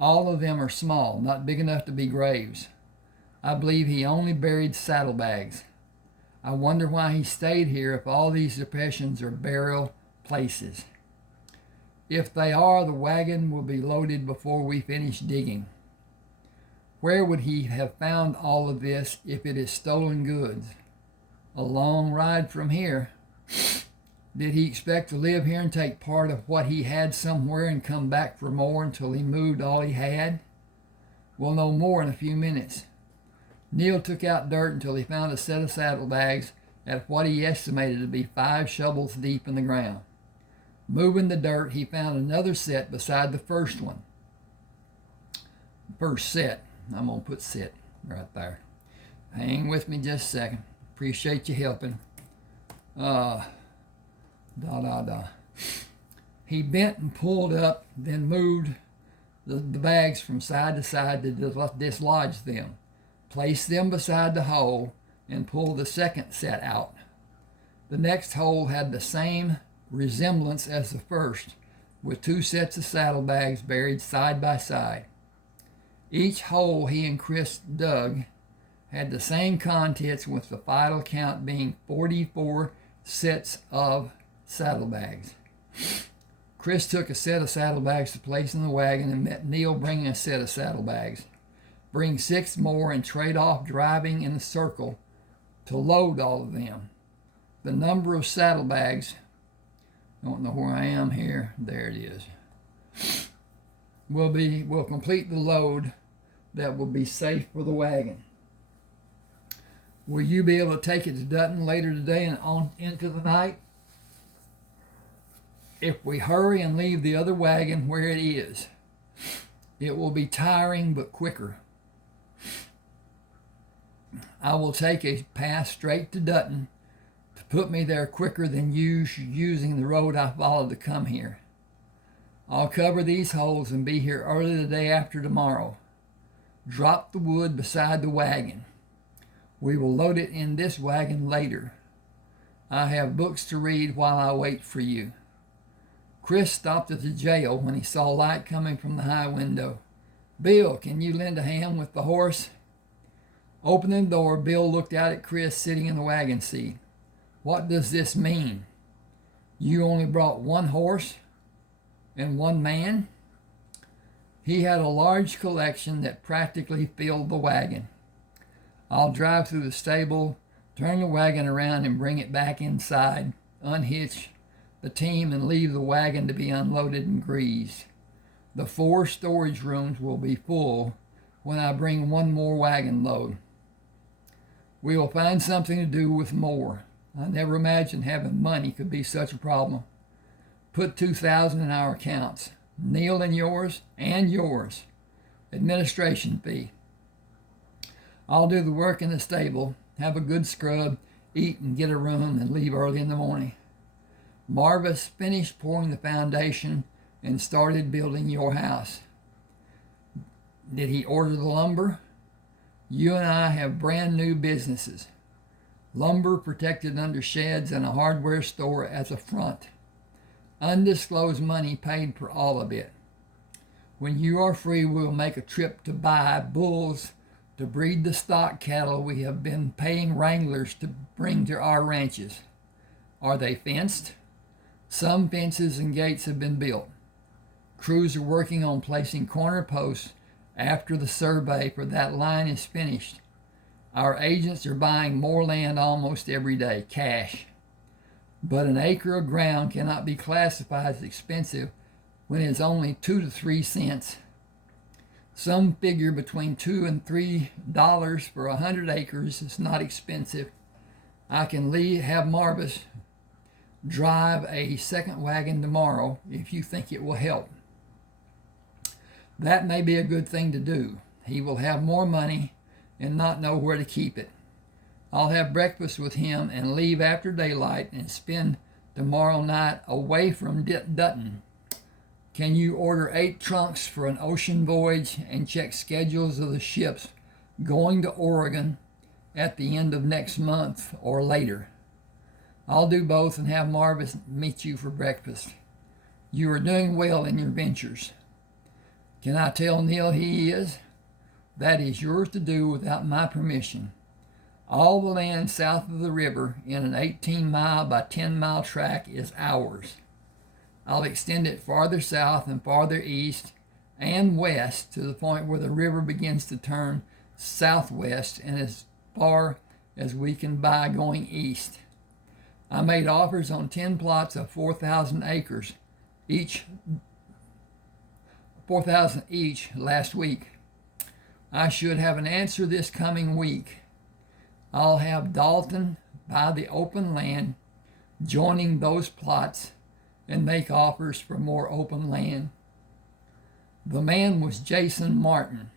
All of them are small, not big enough to be graves. I believe he only buried saddlebags. I wonder why he stayed here if all these depressions are burial places. If they are, the wagon will be loaded before we finish digging. Where would he have found all of this if it is stolen goods? A long ride from here. Did he expect to live here and take part of what he had somewhere and come back for more until he moved all he had? We'll know more in a few minutes. Neal took out dirt until he found a set of saddlebags at what he estimated to be 5 shovels deep in the ground. Moving the dirt, he found another set beside the first one. First set. I'm going to put set right there. Hang with me just a second. Appreciate you helping. He bent and pulled up, then moved the bags from side to side to dislodge them. Placed them beside the hole and pulled the second set out. The next hole had the same resemblance as the first, with 2 sets of saddlebags buried side by side. Each hole he and Chris dug had the same contents, with the final count being 44 sets of saddlebags. Chris took a set of saddlebags to place in the wagon and met Neal bringing a set of saddlebags. Bring 6 more and trade off driving in a circle to load all of them. The number of saddlebags, I don't know where I am here, there it is, will complete the load that will be safe for the wagon. Will you be able to take it to Dutton later today and on into the night? If we hurry and leave the other wagon where it is, it will be tiring but quicker. I will take a path straight to Dutton to put me there quicker than using the road I followed to come here. I'll cover these holes and be here early the day after tomorrow. Drop the wood beside the wagon. We will load it in this wagon later. I have books to read while I wait for you. Chris stopped at the jail when he saw light coming from the high window. Bill, can you lend a hand with the horse? Opening the door, Bill looked out at Chris sitting in the wagon seat. What does this mean? You only brought 1 horse and 1 man? He had a large collection that practically filled the wagon. I'll drive through the stable, turn the wagon around and bring it back inside, unhitch the team and leave the wagon to be unloaded and greased. The 4 storage rooms will be full when I bring 1 more wagon load. We will find something to do with more. I never imagined having money could be such a problem. Put $2,000 in our accounts. Neal and yours. Administration fee. I'll do the work in the stable, have a good scrub, eat and get a room, and leave early in the morning. Marvis finished pouring the foundation and started building your house. Did he order the lumber? You and I have brand new businesses. Lumber protected under sheds and a hardware store as a front. Undisclosed money paid for all of it. When you are free, we'll make a trip to buy bulls to breed the stock cattle we have been paying wranglers to bring to our ranches. Are they fenced? Some fences and gates have been built. Crews are working on placing corner posts after the survey for that line is finished. Our agents are buying more land almost every day, cash. But an acre of ground cannot be classified as expensive when it is only 2 to 3 cents. Some figure between $2 and $3 for 100 acres is not expensive. I can have Marvis drive a second wagon tomorrow if you think it will help. That may be a good thing to do. He will have more money and not know where to keep it. I'll have breakfast with him and leave after daylight and spend tomorrow night away from Dutton. Can you order 8 trunks for an ocean voyage and check schedules of the ships going to Oregon at the end of next month or later. I'll do both and have Marvis meet you for breakfast. You are doing well in your ventures. Can I tell Neal he is? That is yours to do without my permission. All the land south of the river in an 18-mile by 10-mile tract is ours. I'll extend it farther south and farther east and west to the point where the river begins to turn southwest and as far as we can buy going east. I made offers on 10 plots of 4,000 acres, each 4,000 each last week. I should have an answer this coming week. I'll have Dalton buy the open land, joining those plots, and make offers for more open land. The man was Jason Martin.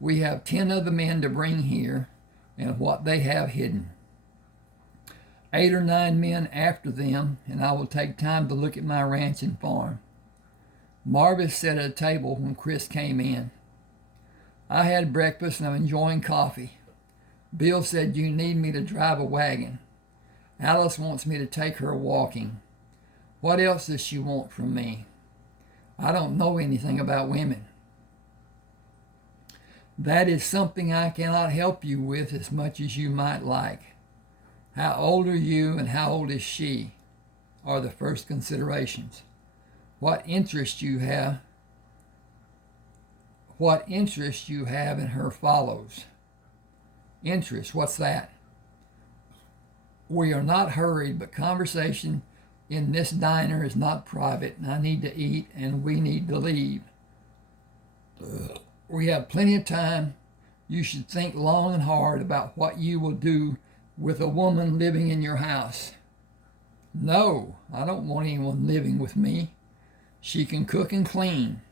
We have 10 other men to bring here and what they have hidden. 8 or 9 men after them, and I will take time to look at my ranch and farm. Marvis sat at a table when Chris came in. I had breakfast and I'm enjoying coffee. Bill said you need me to drive a wagon. Alice wants me to take her walking. What else does she want from me? I don't know anything about women. That is something I cannot help you with as much as you might like. How old are you and how old is she are the first considerations. What interest you have in her follows. Interest, what's that? We are not hurried, but conversation in this diner is not private, and I need to eat and we need to leave. We have plenty of time. You should think long and hard about what you will do with a woman living in your house. No, I don't want anyone living with me. She can cook and clean.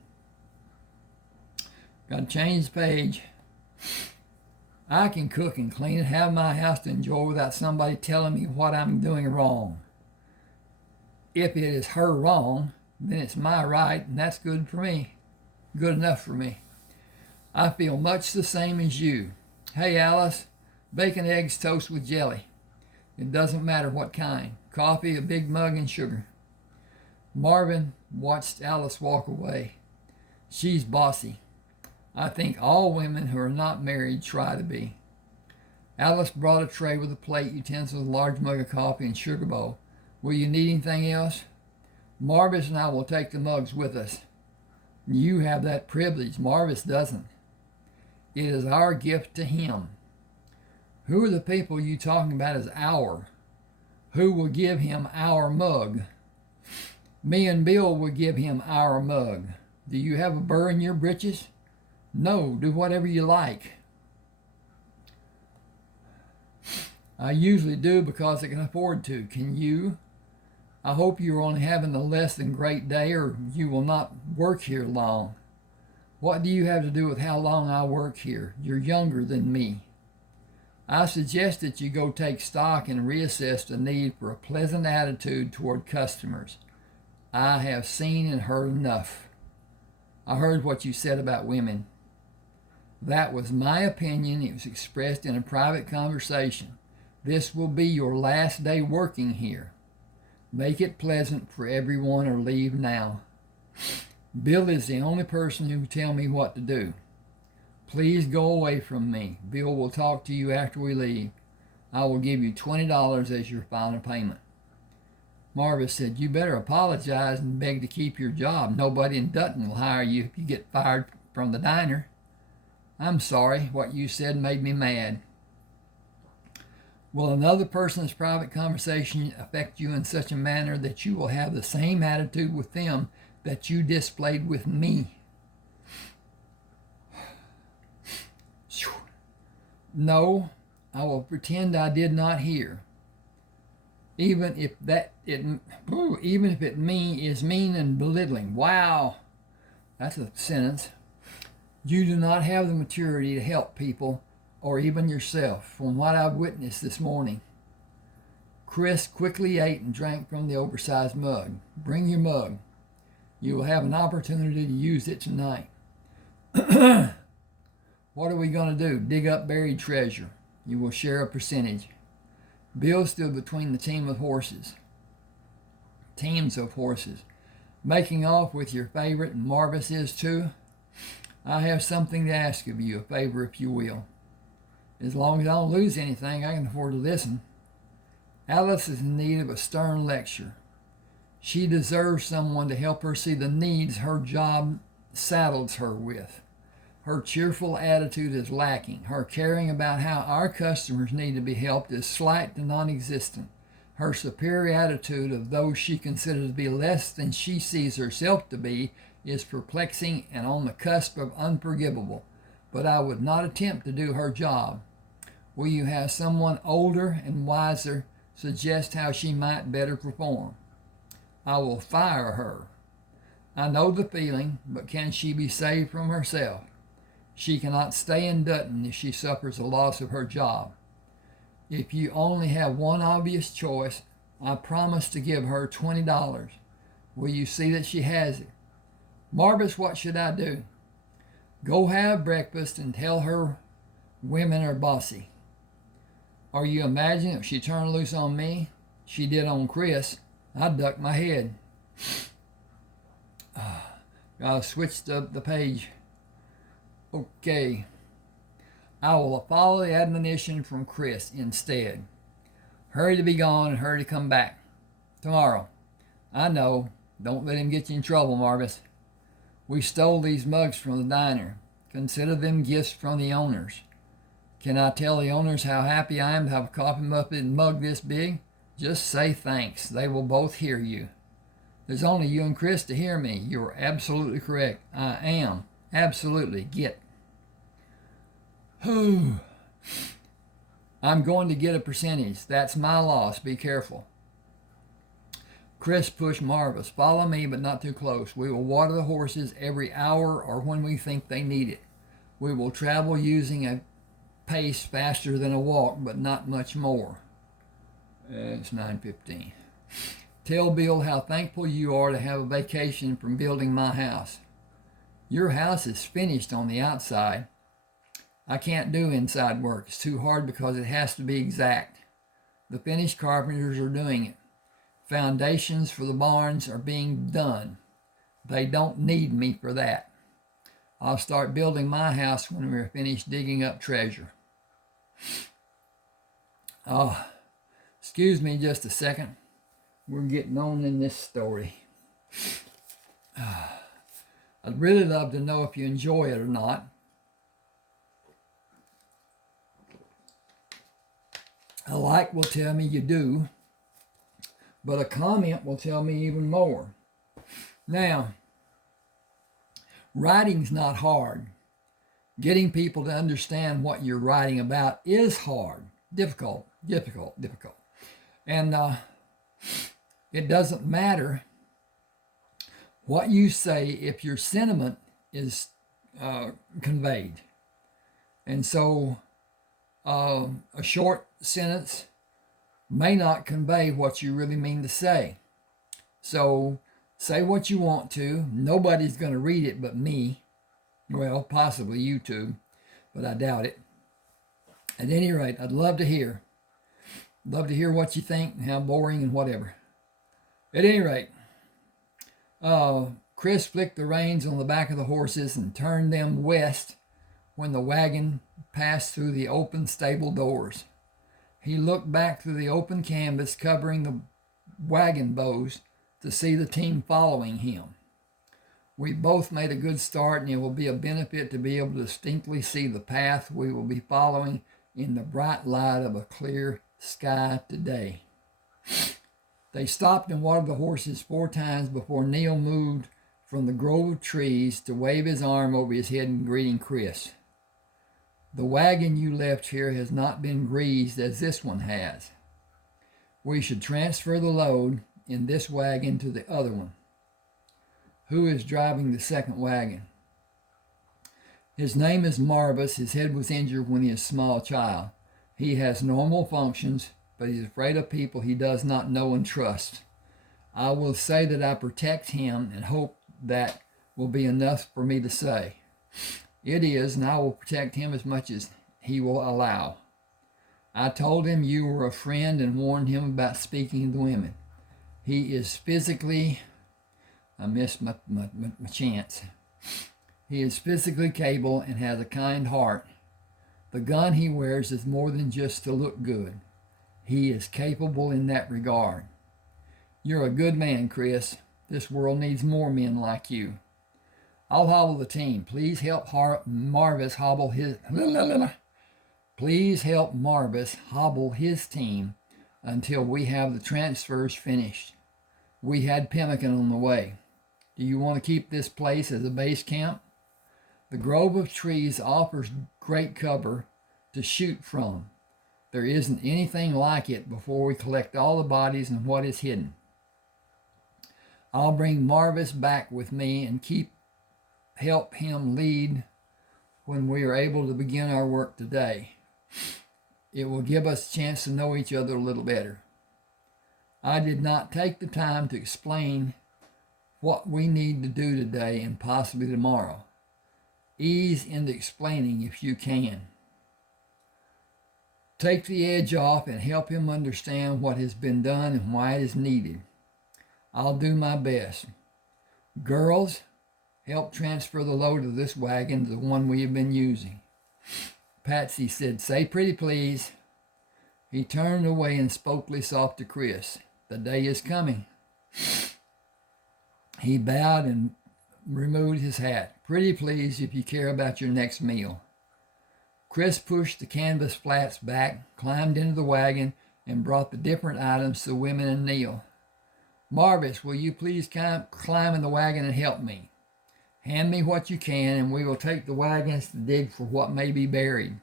Got to change the page. I can cook and clean and have my house to enjoy without somebody telling me what I'm doing wrong. If it is her wrong, then it's my right, and that's good for me. Good enough for me. I feel much the same as you. Hey, Alice, bacon, eggs, toast with jelly. It doesn't matter what kind. Coffee, a big mug, and sugar. Marvin watched Alice walk away. She's bossy. I think all women who are not married try to be. Alice brought a tray with a plate, utensils, a large mug of coffee, and sugar bowl. Will you need anything else? Marvis and I will take the mugs with us. You have that privilege. Marvis doesn't. It is our gift to him. Who are the people you talking about as our? Who will give him our mug? Me and Bill will give him our mug. Do you have a burr in your britches? No, do whatever you like. I usually do because I can afford to. Can you? I hope you're only having a less than great day or you will not work here long. What do you have to do with how long I work here? You're younger than me. I suggest that you go take stock and reassess the need for a pleasant attitude toward customers. I have seen and heard enough. I heard what you said about women. That was my opinion. It was expressed in a private conversation. This will be your last day working here. Make it pleasant for everyone or leave now. Bill is the only person who will tell me what to do. Please go away from me. Bill will talk to you after we leave. I will give you $20 as your final payment. Marvis said, you better apologize and beg to keep your job. Nobody in Dutton will hire you if you get fired from the diner. I'm sorry. What you said made me mad. Will another person's private conversation affect you in such a manner that you will have the same attitude with them that you displayed with me? No, I will pretend I did not hear. Even if it is mean and belittling. Wow, that's a sentence. You do not have the maturity to help people or even yourself, from what I've witnessed this morning. Chris quickly ate and drank from the oversized mug. Bring your mug. You will have an opportunity to use it tonight. What are we going to do? Dig up buried treasure. You will share a percentage. Bill stood between the teams of horses, making off with your favorite, and Marvis is too. I have something to ask of you, a favor if you will. As long as I don't lose anything, I can afford to listen. Alice is in need of a stern lecture. She deserves someone to help her see the needs her job saddles her with. Her cheerful attitude is lacking. Her caring about how our customers need to be helped is slight to non-existent. Her superior attitude of those she considers to be less than she sees herself to be is perplexing and on the cusp of unforgivable. But I would not attempt to do her job. Will you have someone older and wiser suggest how she might better perform? I will fire her. I know the feeling, but can she be saved from herself? She cannot stay in Dutton if she suffers the loss of her job. If you only have one obvious choice, I promise to give her $20. Will you see that she has it? Marvis, what should I do? Go have breakfast and tell her women are bossy. Are you imagining if she turned loose on me? She did on Chris. I'd duck my head. I switched up the page. Okay. I will follow the admonition from Chris instead. Hurry to be gone and hurry to come back. Tomorrow. I know. Don't let him get you in trouble, Marvis. We stole these mugs from the diner. Consider them gifts from the owners. Can I tell the owners how happy I am to have a coffee muffin mug this big? Just say thanks. They will both hear you. There's only you and Chris to hear me. You are absolutely correct. I am. Absolutely. Get. I'm going to get a percentage. That's my loss. Be careful. Chris pushed Marvis. Follow me, but not too close. We will water the horses every hour or when we think they need it. We will travel using a pace faster than a walk, but not much more. It's 9:15. Tell Bill how thankful you are to have a vacation from building my house. Your house is finished on the outside. I can't do inside work. It's too hard because it has to be exact. The finished carpenters are doing it. Foundations for the barns are being done. They don't need me for that. I'll start building my house when we're finished digging up treasure. Excuse me just a second. We're getting on in this story. I'd really love to know if you enjoy it or not. A like will tell me you do, but a comment will tell me even more. Now, writing's not hard. Getting people to understand what you're writing about is hard, difficult. And it doesn't matter what you say if your sentiment is conveyed. And so a short sentence may not convey what you really mean to say. So say what you want to. Nobody's going to read it but me. Well, possibly YouTube, but I doubt it. At any rate, I'd love to hear. Love to hear what you think and how boring and whatever. At any rate, Chris flicked the reins on the back of the horses and turned them west when the wagon passed through the open stable doors. He looked back through the open canvas covering the wagon bows to see the team following him. We both made a good start, and it will be a benefit to be able to distinctly see the path we will be following in the bright light of a clear sky today. They stopped and watered the horses 4 times before Neal moved from the grove of trees to wave his arm over his head in greeting Chris. The wagon you left here has not been greased as this one has. We should transfer the load in this wagon to the other one. Who is driving the second wagon? His name is Marvis. His head was injured when he was a small child. He has normal functions, but he's afraid of people he does not know and trust. I will say that I protect him and hope that will be enough for me to say. It is, and I will protect him as much as he will allow. I told him you were a friend and warned him about speaking to women. He is physically, I missed my chance. He is physically capable and has a kind heart. The gun he wears is more than just to look good. He is capable in that regard. You're a good man, Chris. This world needs more men like you. I'll hobble the team. Please help Marvis hobble his... Please help Marvis hobble his team until we have the transfers finished. We had pemmican on the way. Do you want to keep this place as a base camp? The grove of trees offers great cover to shoot from. There isn't anything like it before we collect all the bodies and what is hidden. I'll bring Marvis back with me and help him lead when we are able to begin our work today. It will give us a chance to know each other a little better. I did not take the time to explain what we need to do today and possibly tomorrow. Ease into explaining if you can. Take the edge off and help him understand what has been done and why it is needed. I'll do my best. Girls, help transfer the load of this wagon to the one we have been using. Patsy said, say pretty please. He turned away and spoke soft to Chris. The day is coming. He bowed and removed his hat. Pretty please if you care about your next meal. Chris pushed the canvas flats back, climbed into the wagon, and brought the different items to the women and Neal. Marvis, will you please climb in the wagon and help me? Hand me what you can, and we will take the wagons to dig for what may be buried.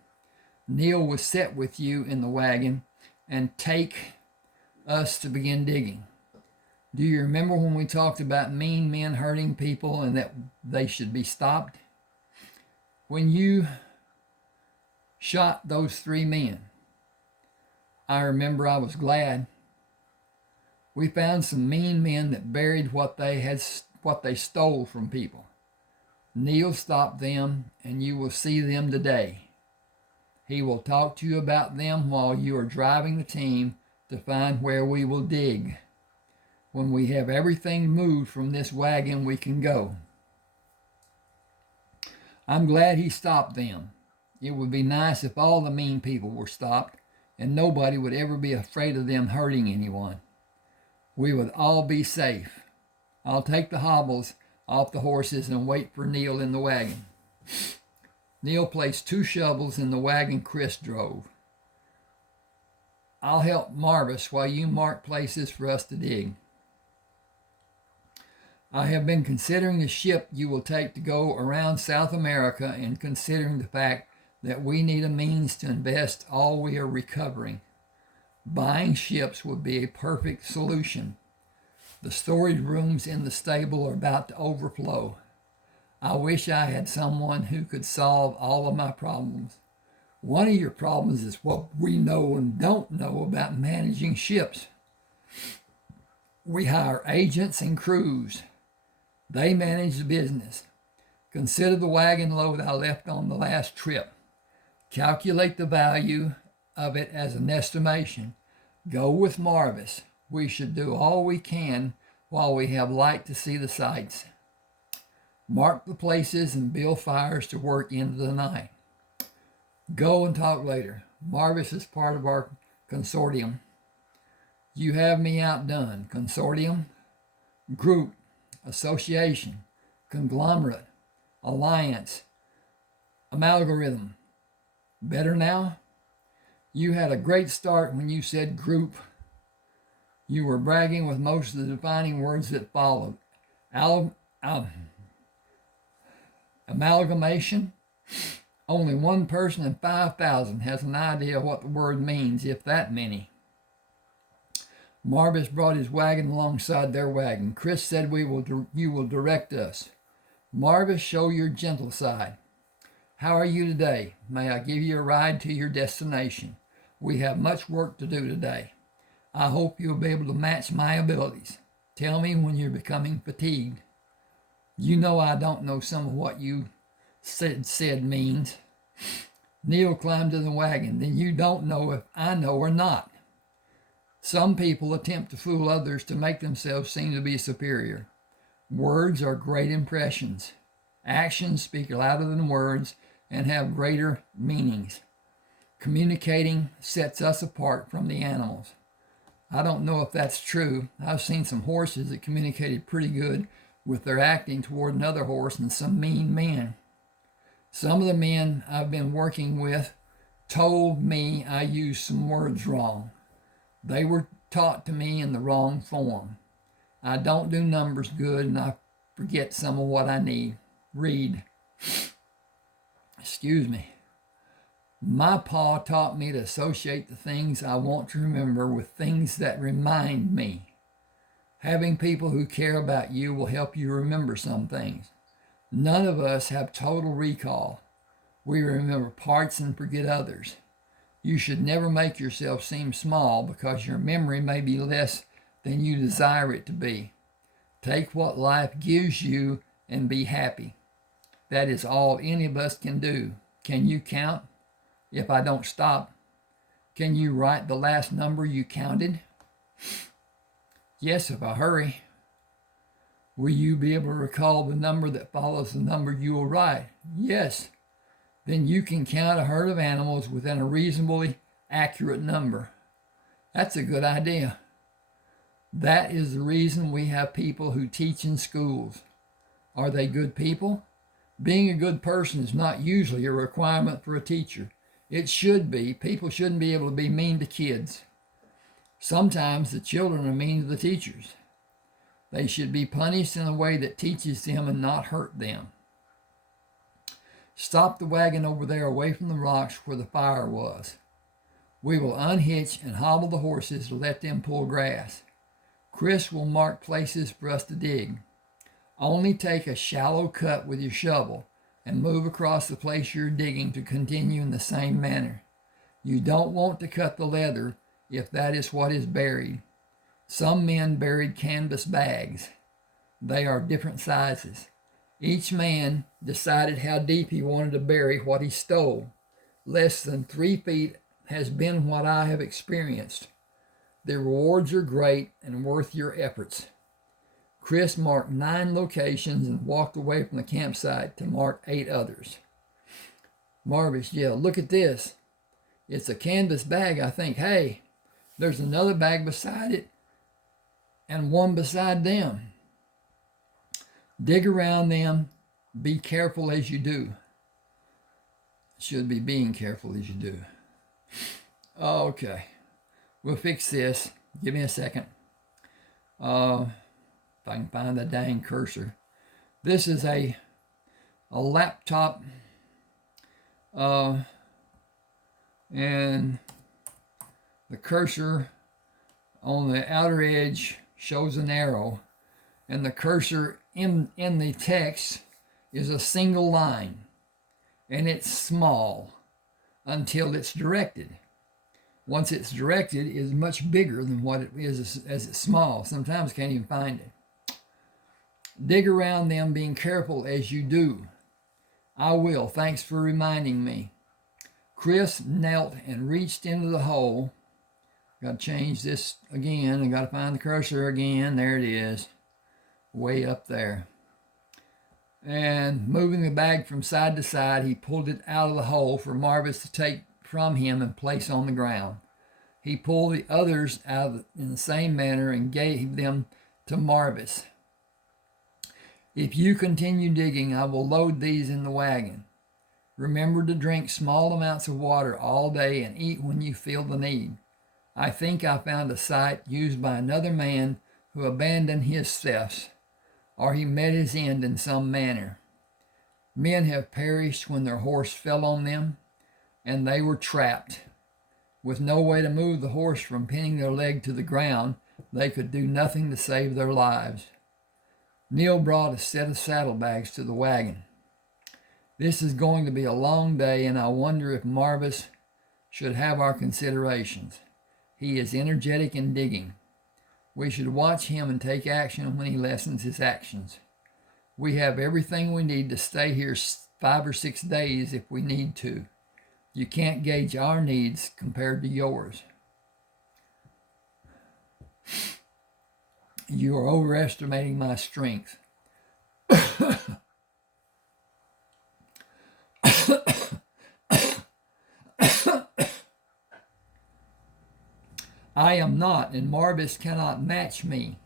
Neal will sit with you in the wagon and take us to begin digging. Do you remember when we talked about mean men hurting people and that they should be stopped? When you shot those 3 men, I remember I was glad. We found some mean men that buried what they stole from people. Neal stopped them, and you will see them today. He will talk to you about them while you are driving the team to find where we will dig. When we have everything moved from this wagon, we can go. I'm glad he stopped them. It would be nice if all the mean people were stopped, and nobody would ever be afraid of them hurting anyone. We would all be safe. I'll take the hobbles off the horses and wait for Neal in the wagon. Neal placed 2 shovels in the wagon Chris drove. I'll help Marvis while you mark places for us to dig. I have been considering the ship you will take to go around South America and considering the fact that we need a means to invest all we are recovering. Buying ships would be a perfect solution. The storage rooms in the stable are about to overflow. I wish I had someone who could solve all of my problems. One of your problems is what we know and don't know about managing ships. We hire agents and crews. They manage the business. Consider the wagon load I left on the last trip. Calculate the value of it as an estimation. Go with Marvis. We should do all we can while we have light to see the sights. Mark the places and build fires to work into the night. Go and talk later. Marvis is part of our consortium. You have me outdone. Consortium, group, association, conglomerate, alliance, amalgam. Better now? You had a great start when you said group. You were bragging with most of the defining words that followed. Amalgamation. Only one person in 5,000 has an idea what the word means, if that many. Marvis brought his wagon alongside their wagon. Chris said you will direct us. Marvis, show your gentle side. How are you today? May I give you a ride to your destination? We have much work to do today. I hope you'll be able to match my abilities. Tell me when you're becoming fatigued. You know I don't know some of what you said means. Neal climbed in the wagon. Then you don't know if I know or not. Some people attempt to fool others to make themselves seem to be superior. Words are great impressions. Actions speak louder than words and have greater meanings. Communicating sets us apart from the animals. I don't know if that's true. I've seen some horses that communicated pretty good with their acting toward another horse and some mean men. Some of the men I've been working with told me I used some words wrong. They were taught to me in the wrong form. I don't do numbers good and I forget some of what I need. Read. Excuse me. My pa taught me to associate the things I want to remember with things that remind me. Having people who care about you will help you remember some things. None of us have total recall. We remember parts and forget others. You should never make yourself seem small because your memory may be less than you desire it to be. Take what life gives you and be happy. That is all any of us can do. Can you count? If I don't stop, can you write the last number you counted? Yes, if I hurry. Will you be able to recall the number that follows the number you will write? Yes. Then you can count a herd of animals within a reasonably accurate number. That's a good idea. That is the reason we have people who teach in schools. Are they good people? Being a good person is not usually a requirement for a teacher. It should be. People shouldn't be able to be mean to kids. Sometimes the children are mean to the teachers. They should be punished in a way that teaches them and not hurt them. Stop the wagon over there away from the rocks where the fire was. We will unhitch and hobble the horses to let them pull grass. Chris will mark places for us to dig. Only take a shallow cut with your shovel and move across the place you're digging to continue in the same manner. You don't want to cut the leather if that is what is buried. Some men buried canvas bags. They are different sizes. Each man decided how deep he wanted to bury what he stole. Less than 3 feet has been what I have experienced. The rewards are great and worth your efforts. Chris marked 9 locations and walked away from the campsite to mark 8 others. Marvis yelled, "Look at this. It's a canvas bag, I think. Hey, there's another bag beside it and one beside them. Dig around them. Be careful as you do." Should be being careful as you do. Okay. We'll fix this. Give me a second. If I can find the dang cursor. This is a laptop. And the cursor on the outer edge shows an arrow. And the cursor in the text is a single line. And it's small until it's directed. Once it's directed, it is much bigger than what it is as it's small. Sometimes can't even find it. Dig around them, being careful as you do. I will. Thanks for reminding me. Chris knelt and reached into the hole. Got to change this again. I got to find the cursor again. There it is. Way up there. And moving the bag from side to side, he pulled it out of the hole for Marvis to take from him and place on the ground. He pulled the others out in the same manner and gave them to Marvis. If you continue digging, I will load these in the wagon. Remember to drink small amounts of water all day and eat when you feel the need. I think I found a site used by another man who abandoned his thefts, or he met his end in some manner. Men have perished when their horse fell on them, and they were trapped. With no way to move the horse from pinning their leg to the ground, they could do nothing to save their lives. Neal brought a set of saddlebags to the wagon. This is going to be a long day, and I wonder if Marvis should have our considerations. He is energetic in digging. We should watch him and take action when he lessens his actions. We have everything we need to stay here 5 or 6 days if we need to. You can't gauge our needs compared to yours. You are overestimating my strength. I am not, and Marvis cannot match me.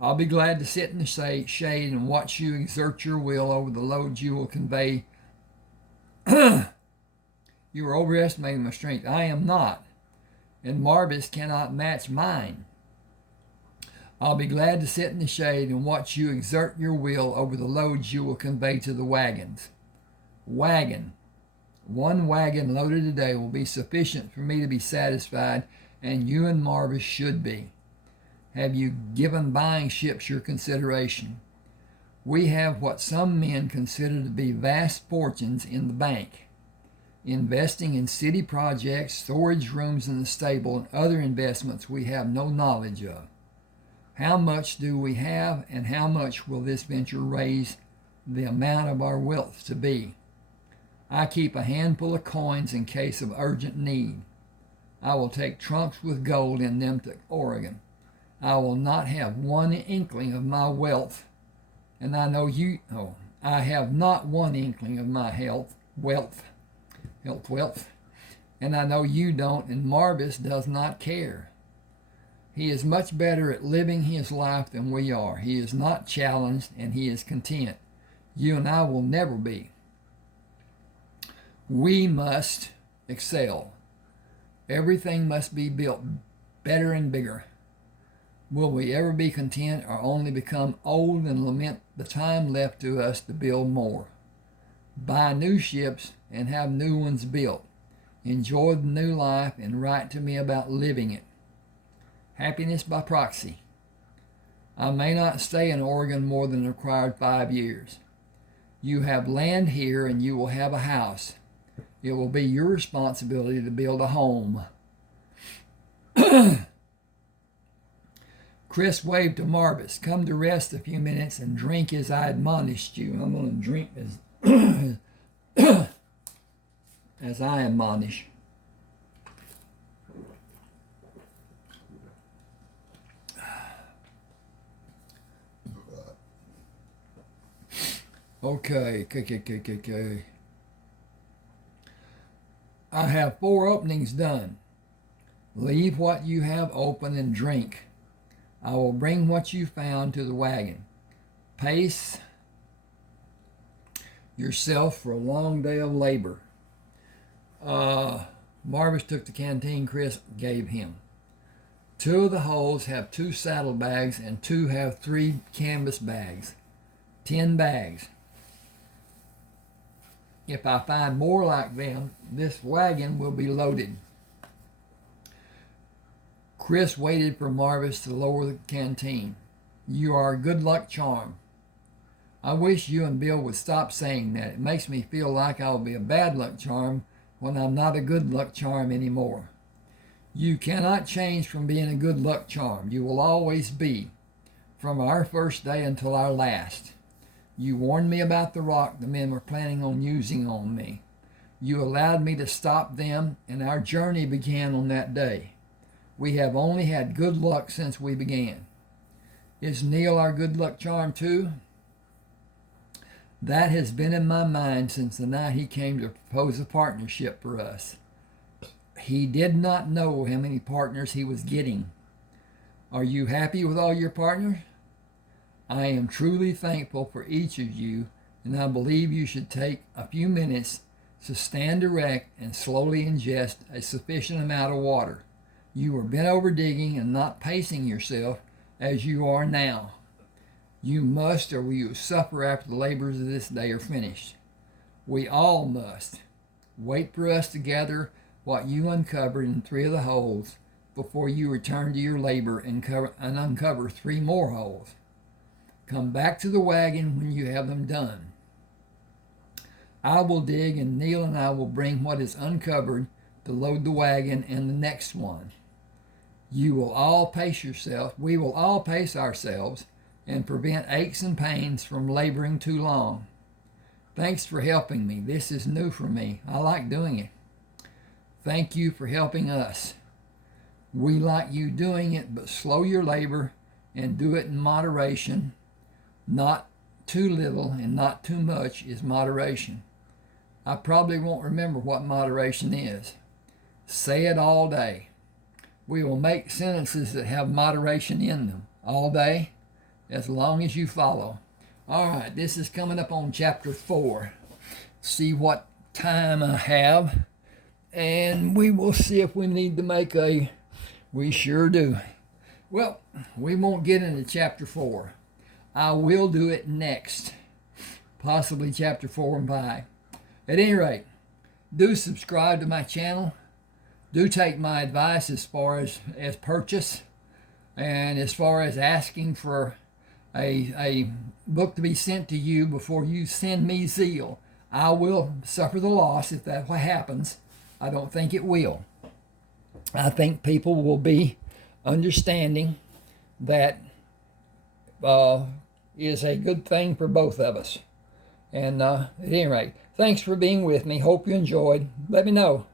I'll be glad to sit in the shade and watch you exert your will over the loads you will convey. You are overestimating my strength. I am not, and Marvis cannot match mine. I'll be glad to sit in the shade and watch you exert your will over the loads you will convey to the wagons. Wagon. One wagon loaded today will be sufficient for me to be satisfied, and you and Marvis should be. Have you given buying ships your consideration? We have what some men consider to be vast fortunes in the bank. Investing in city projects, storage rooms in the stable, and other investments we have no knowledge of. How much do we have, and how much will this venture raise the amount of our wealth to be? I keep a handful of coins in case of urgent need. I will take trunks with gold in them to Oregon. I will not have one inkling of my wealth, and I know you. I have not one inkling of my wealth, and I know you don't, and Marvis does not care. He is much better at living his life than we are. He is not challenged, and he is content. You and I will never be. We must excel. Everything must be built better and bigger. Will we ever be content, or only become old and lament the time left to us to build more? Buy new ships and have new ones built. Enjoy the new life and write to me about living it. Happiness by proxy. I may not stay in Oregon more than the required 5 years. You have land here and you will have a house. It will be your responsibility to build a home. Chris waved to Marvis. Come to rest a few minutes and drink as I admonished you. I'm going to drink as I admonish. Okay. I have 4 openings done. Leave what you have open and drink. I will bring what you found to the wagon. Pace yourself for a long day of labor. Marvis took the canteen Chris gave him. 2 of the holes have 2 saddlebags and 2 have 3 canvas bags. 10 bags. If I find more like them, this wagon will be loaded. Chris waited for Marvis to lower the canteen. You are a good luck charm. I wish you and Bill would stop saying that. It makes me feel like I'll be a bad luck charm when I'm not a good luck charm anymore. You cannot change from being a good luck charm. You will always be, from our first day until our last. You warned me about the rock the men were planning on using on me. You allowed me to stop them, and our journey began on that day. We have only had good luck since we began. Is Neal our good luck charm too? That has been in my mind since the night he came to propose a partnership for us. He did not know how many partners he was getting. Are you happy with all your partners? I am truly thankful for each of you, and I believe you should take a few minutes to stand erect and slowly ingest a sufficient amount of water. You were bent over digging and not pacing yourself as you are now. You must, or you will suffer after the labors of this day are finished. We all must. Wait for us to gather what you uncovered in 3 of the holes before you return to your labor and uncover 3 more holes. Come back to the wagon when you have them done. I will dig, and Neal and I will bring what is uncovered to load the wagon and the next one. You will all pace yourself. We will all pace ourselves and prevent aches and pains from laboring too long. Thanks for helping me. This is new for me. I like doing it. Thank you for helping us. We like you doing it, but slow your labor and do it in moderation. Not too little and not too much is moderation. I probably won't remember what moderation is. Say it all day. We will make sentences that have moderation in them all day, as long as you follow. All right, this is coming up on chapter 4. See what time I have, and we will see if we need to make a... We sure do. Well, we won't get into chapter 4. I will do it next, possibly chapter 4 and 5. At any rate, do subscribe to my channel. Do take my advice as far as purchase, and as far as asking for a book to be sent to you before you send me zeal. I will suffer the loss if that's what happens. I don't think it will. I think people will be understanding that is a good thing for both of us. And at any rate, thanks for being with me. Hope you enjoyed. Let me know.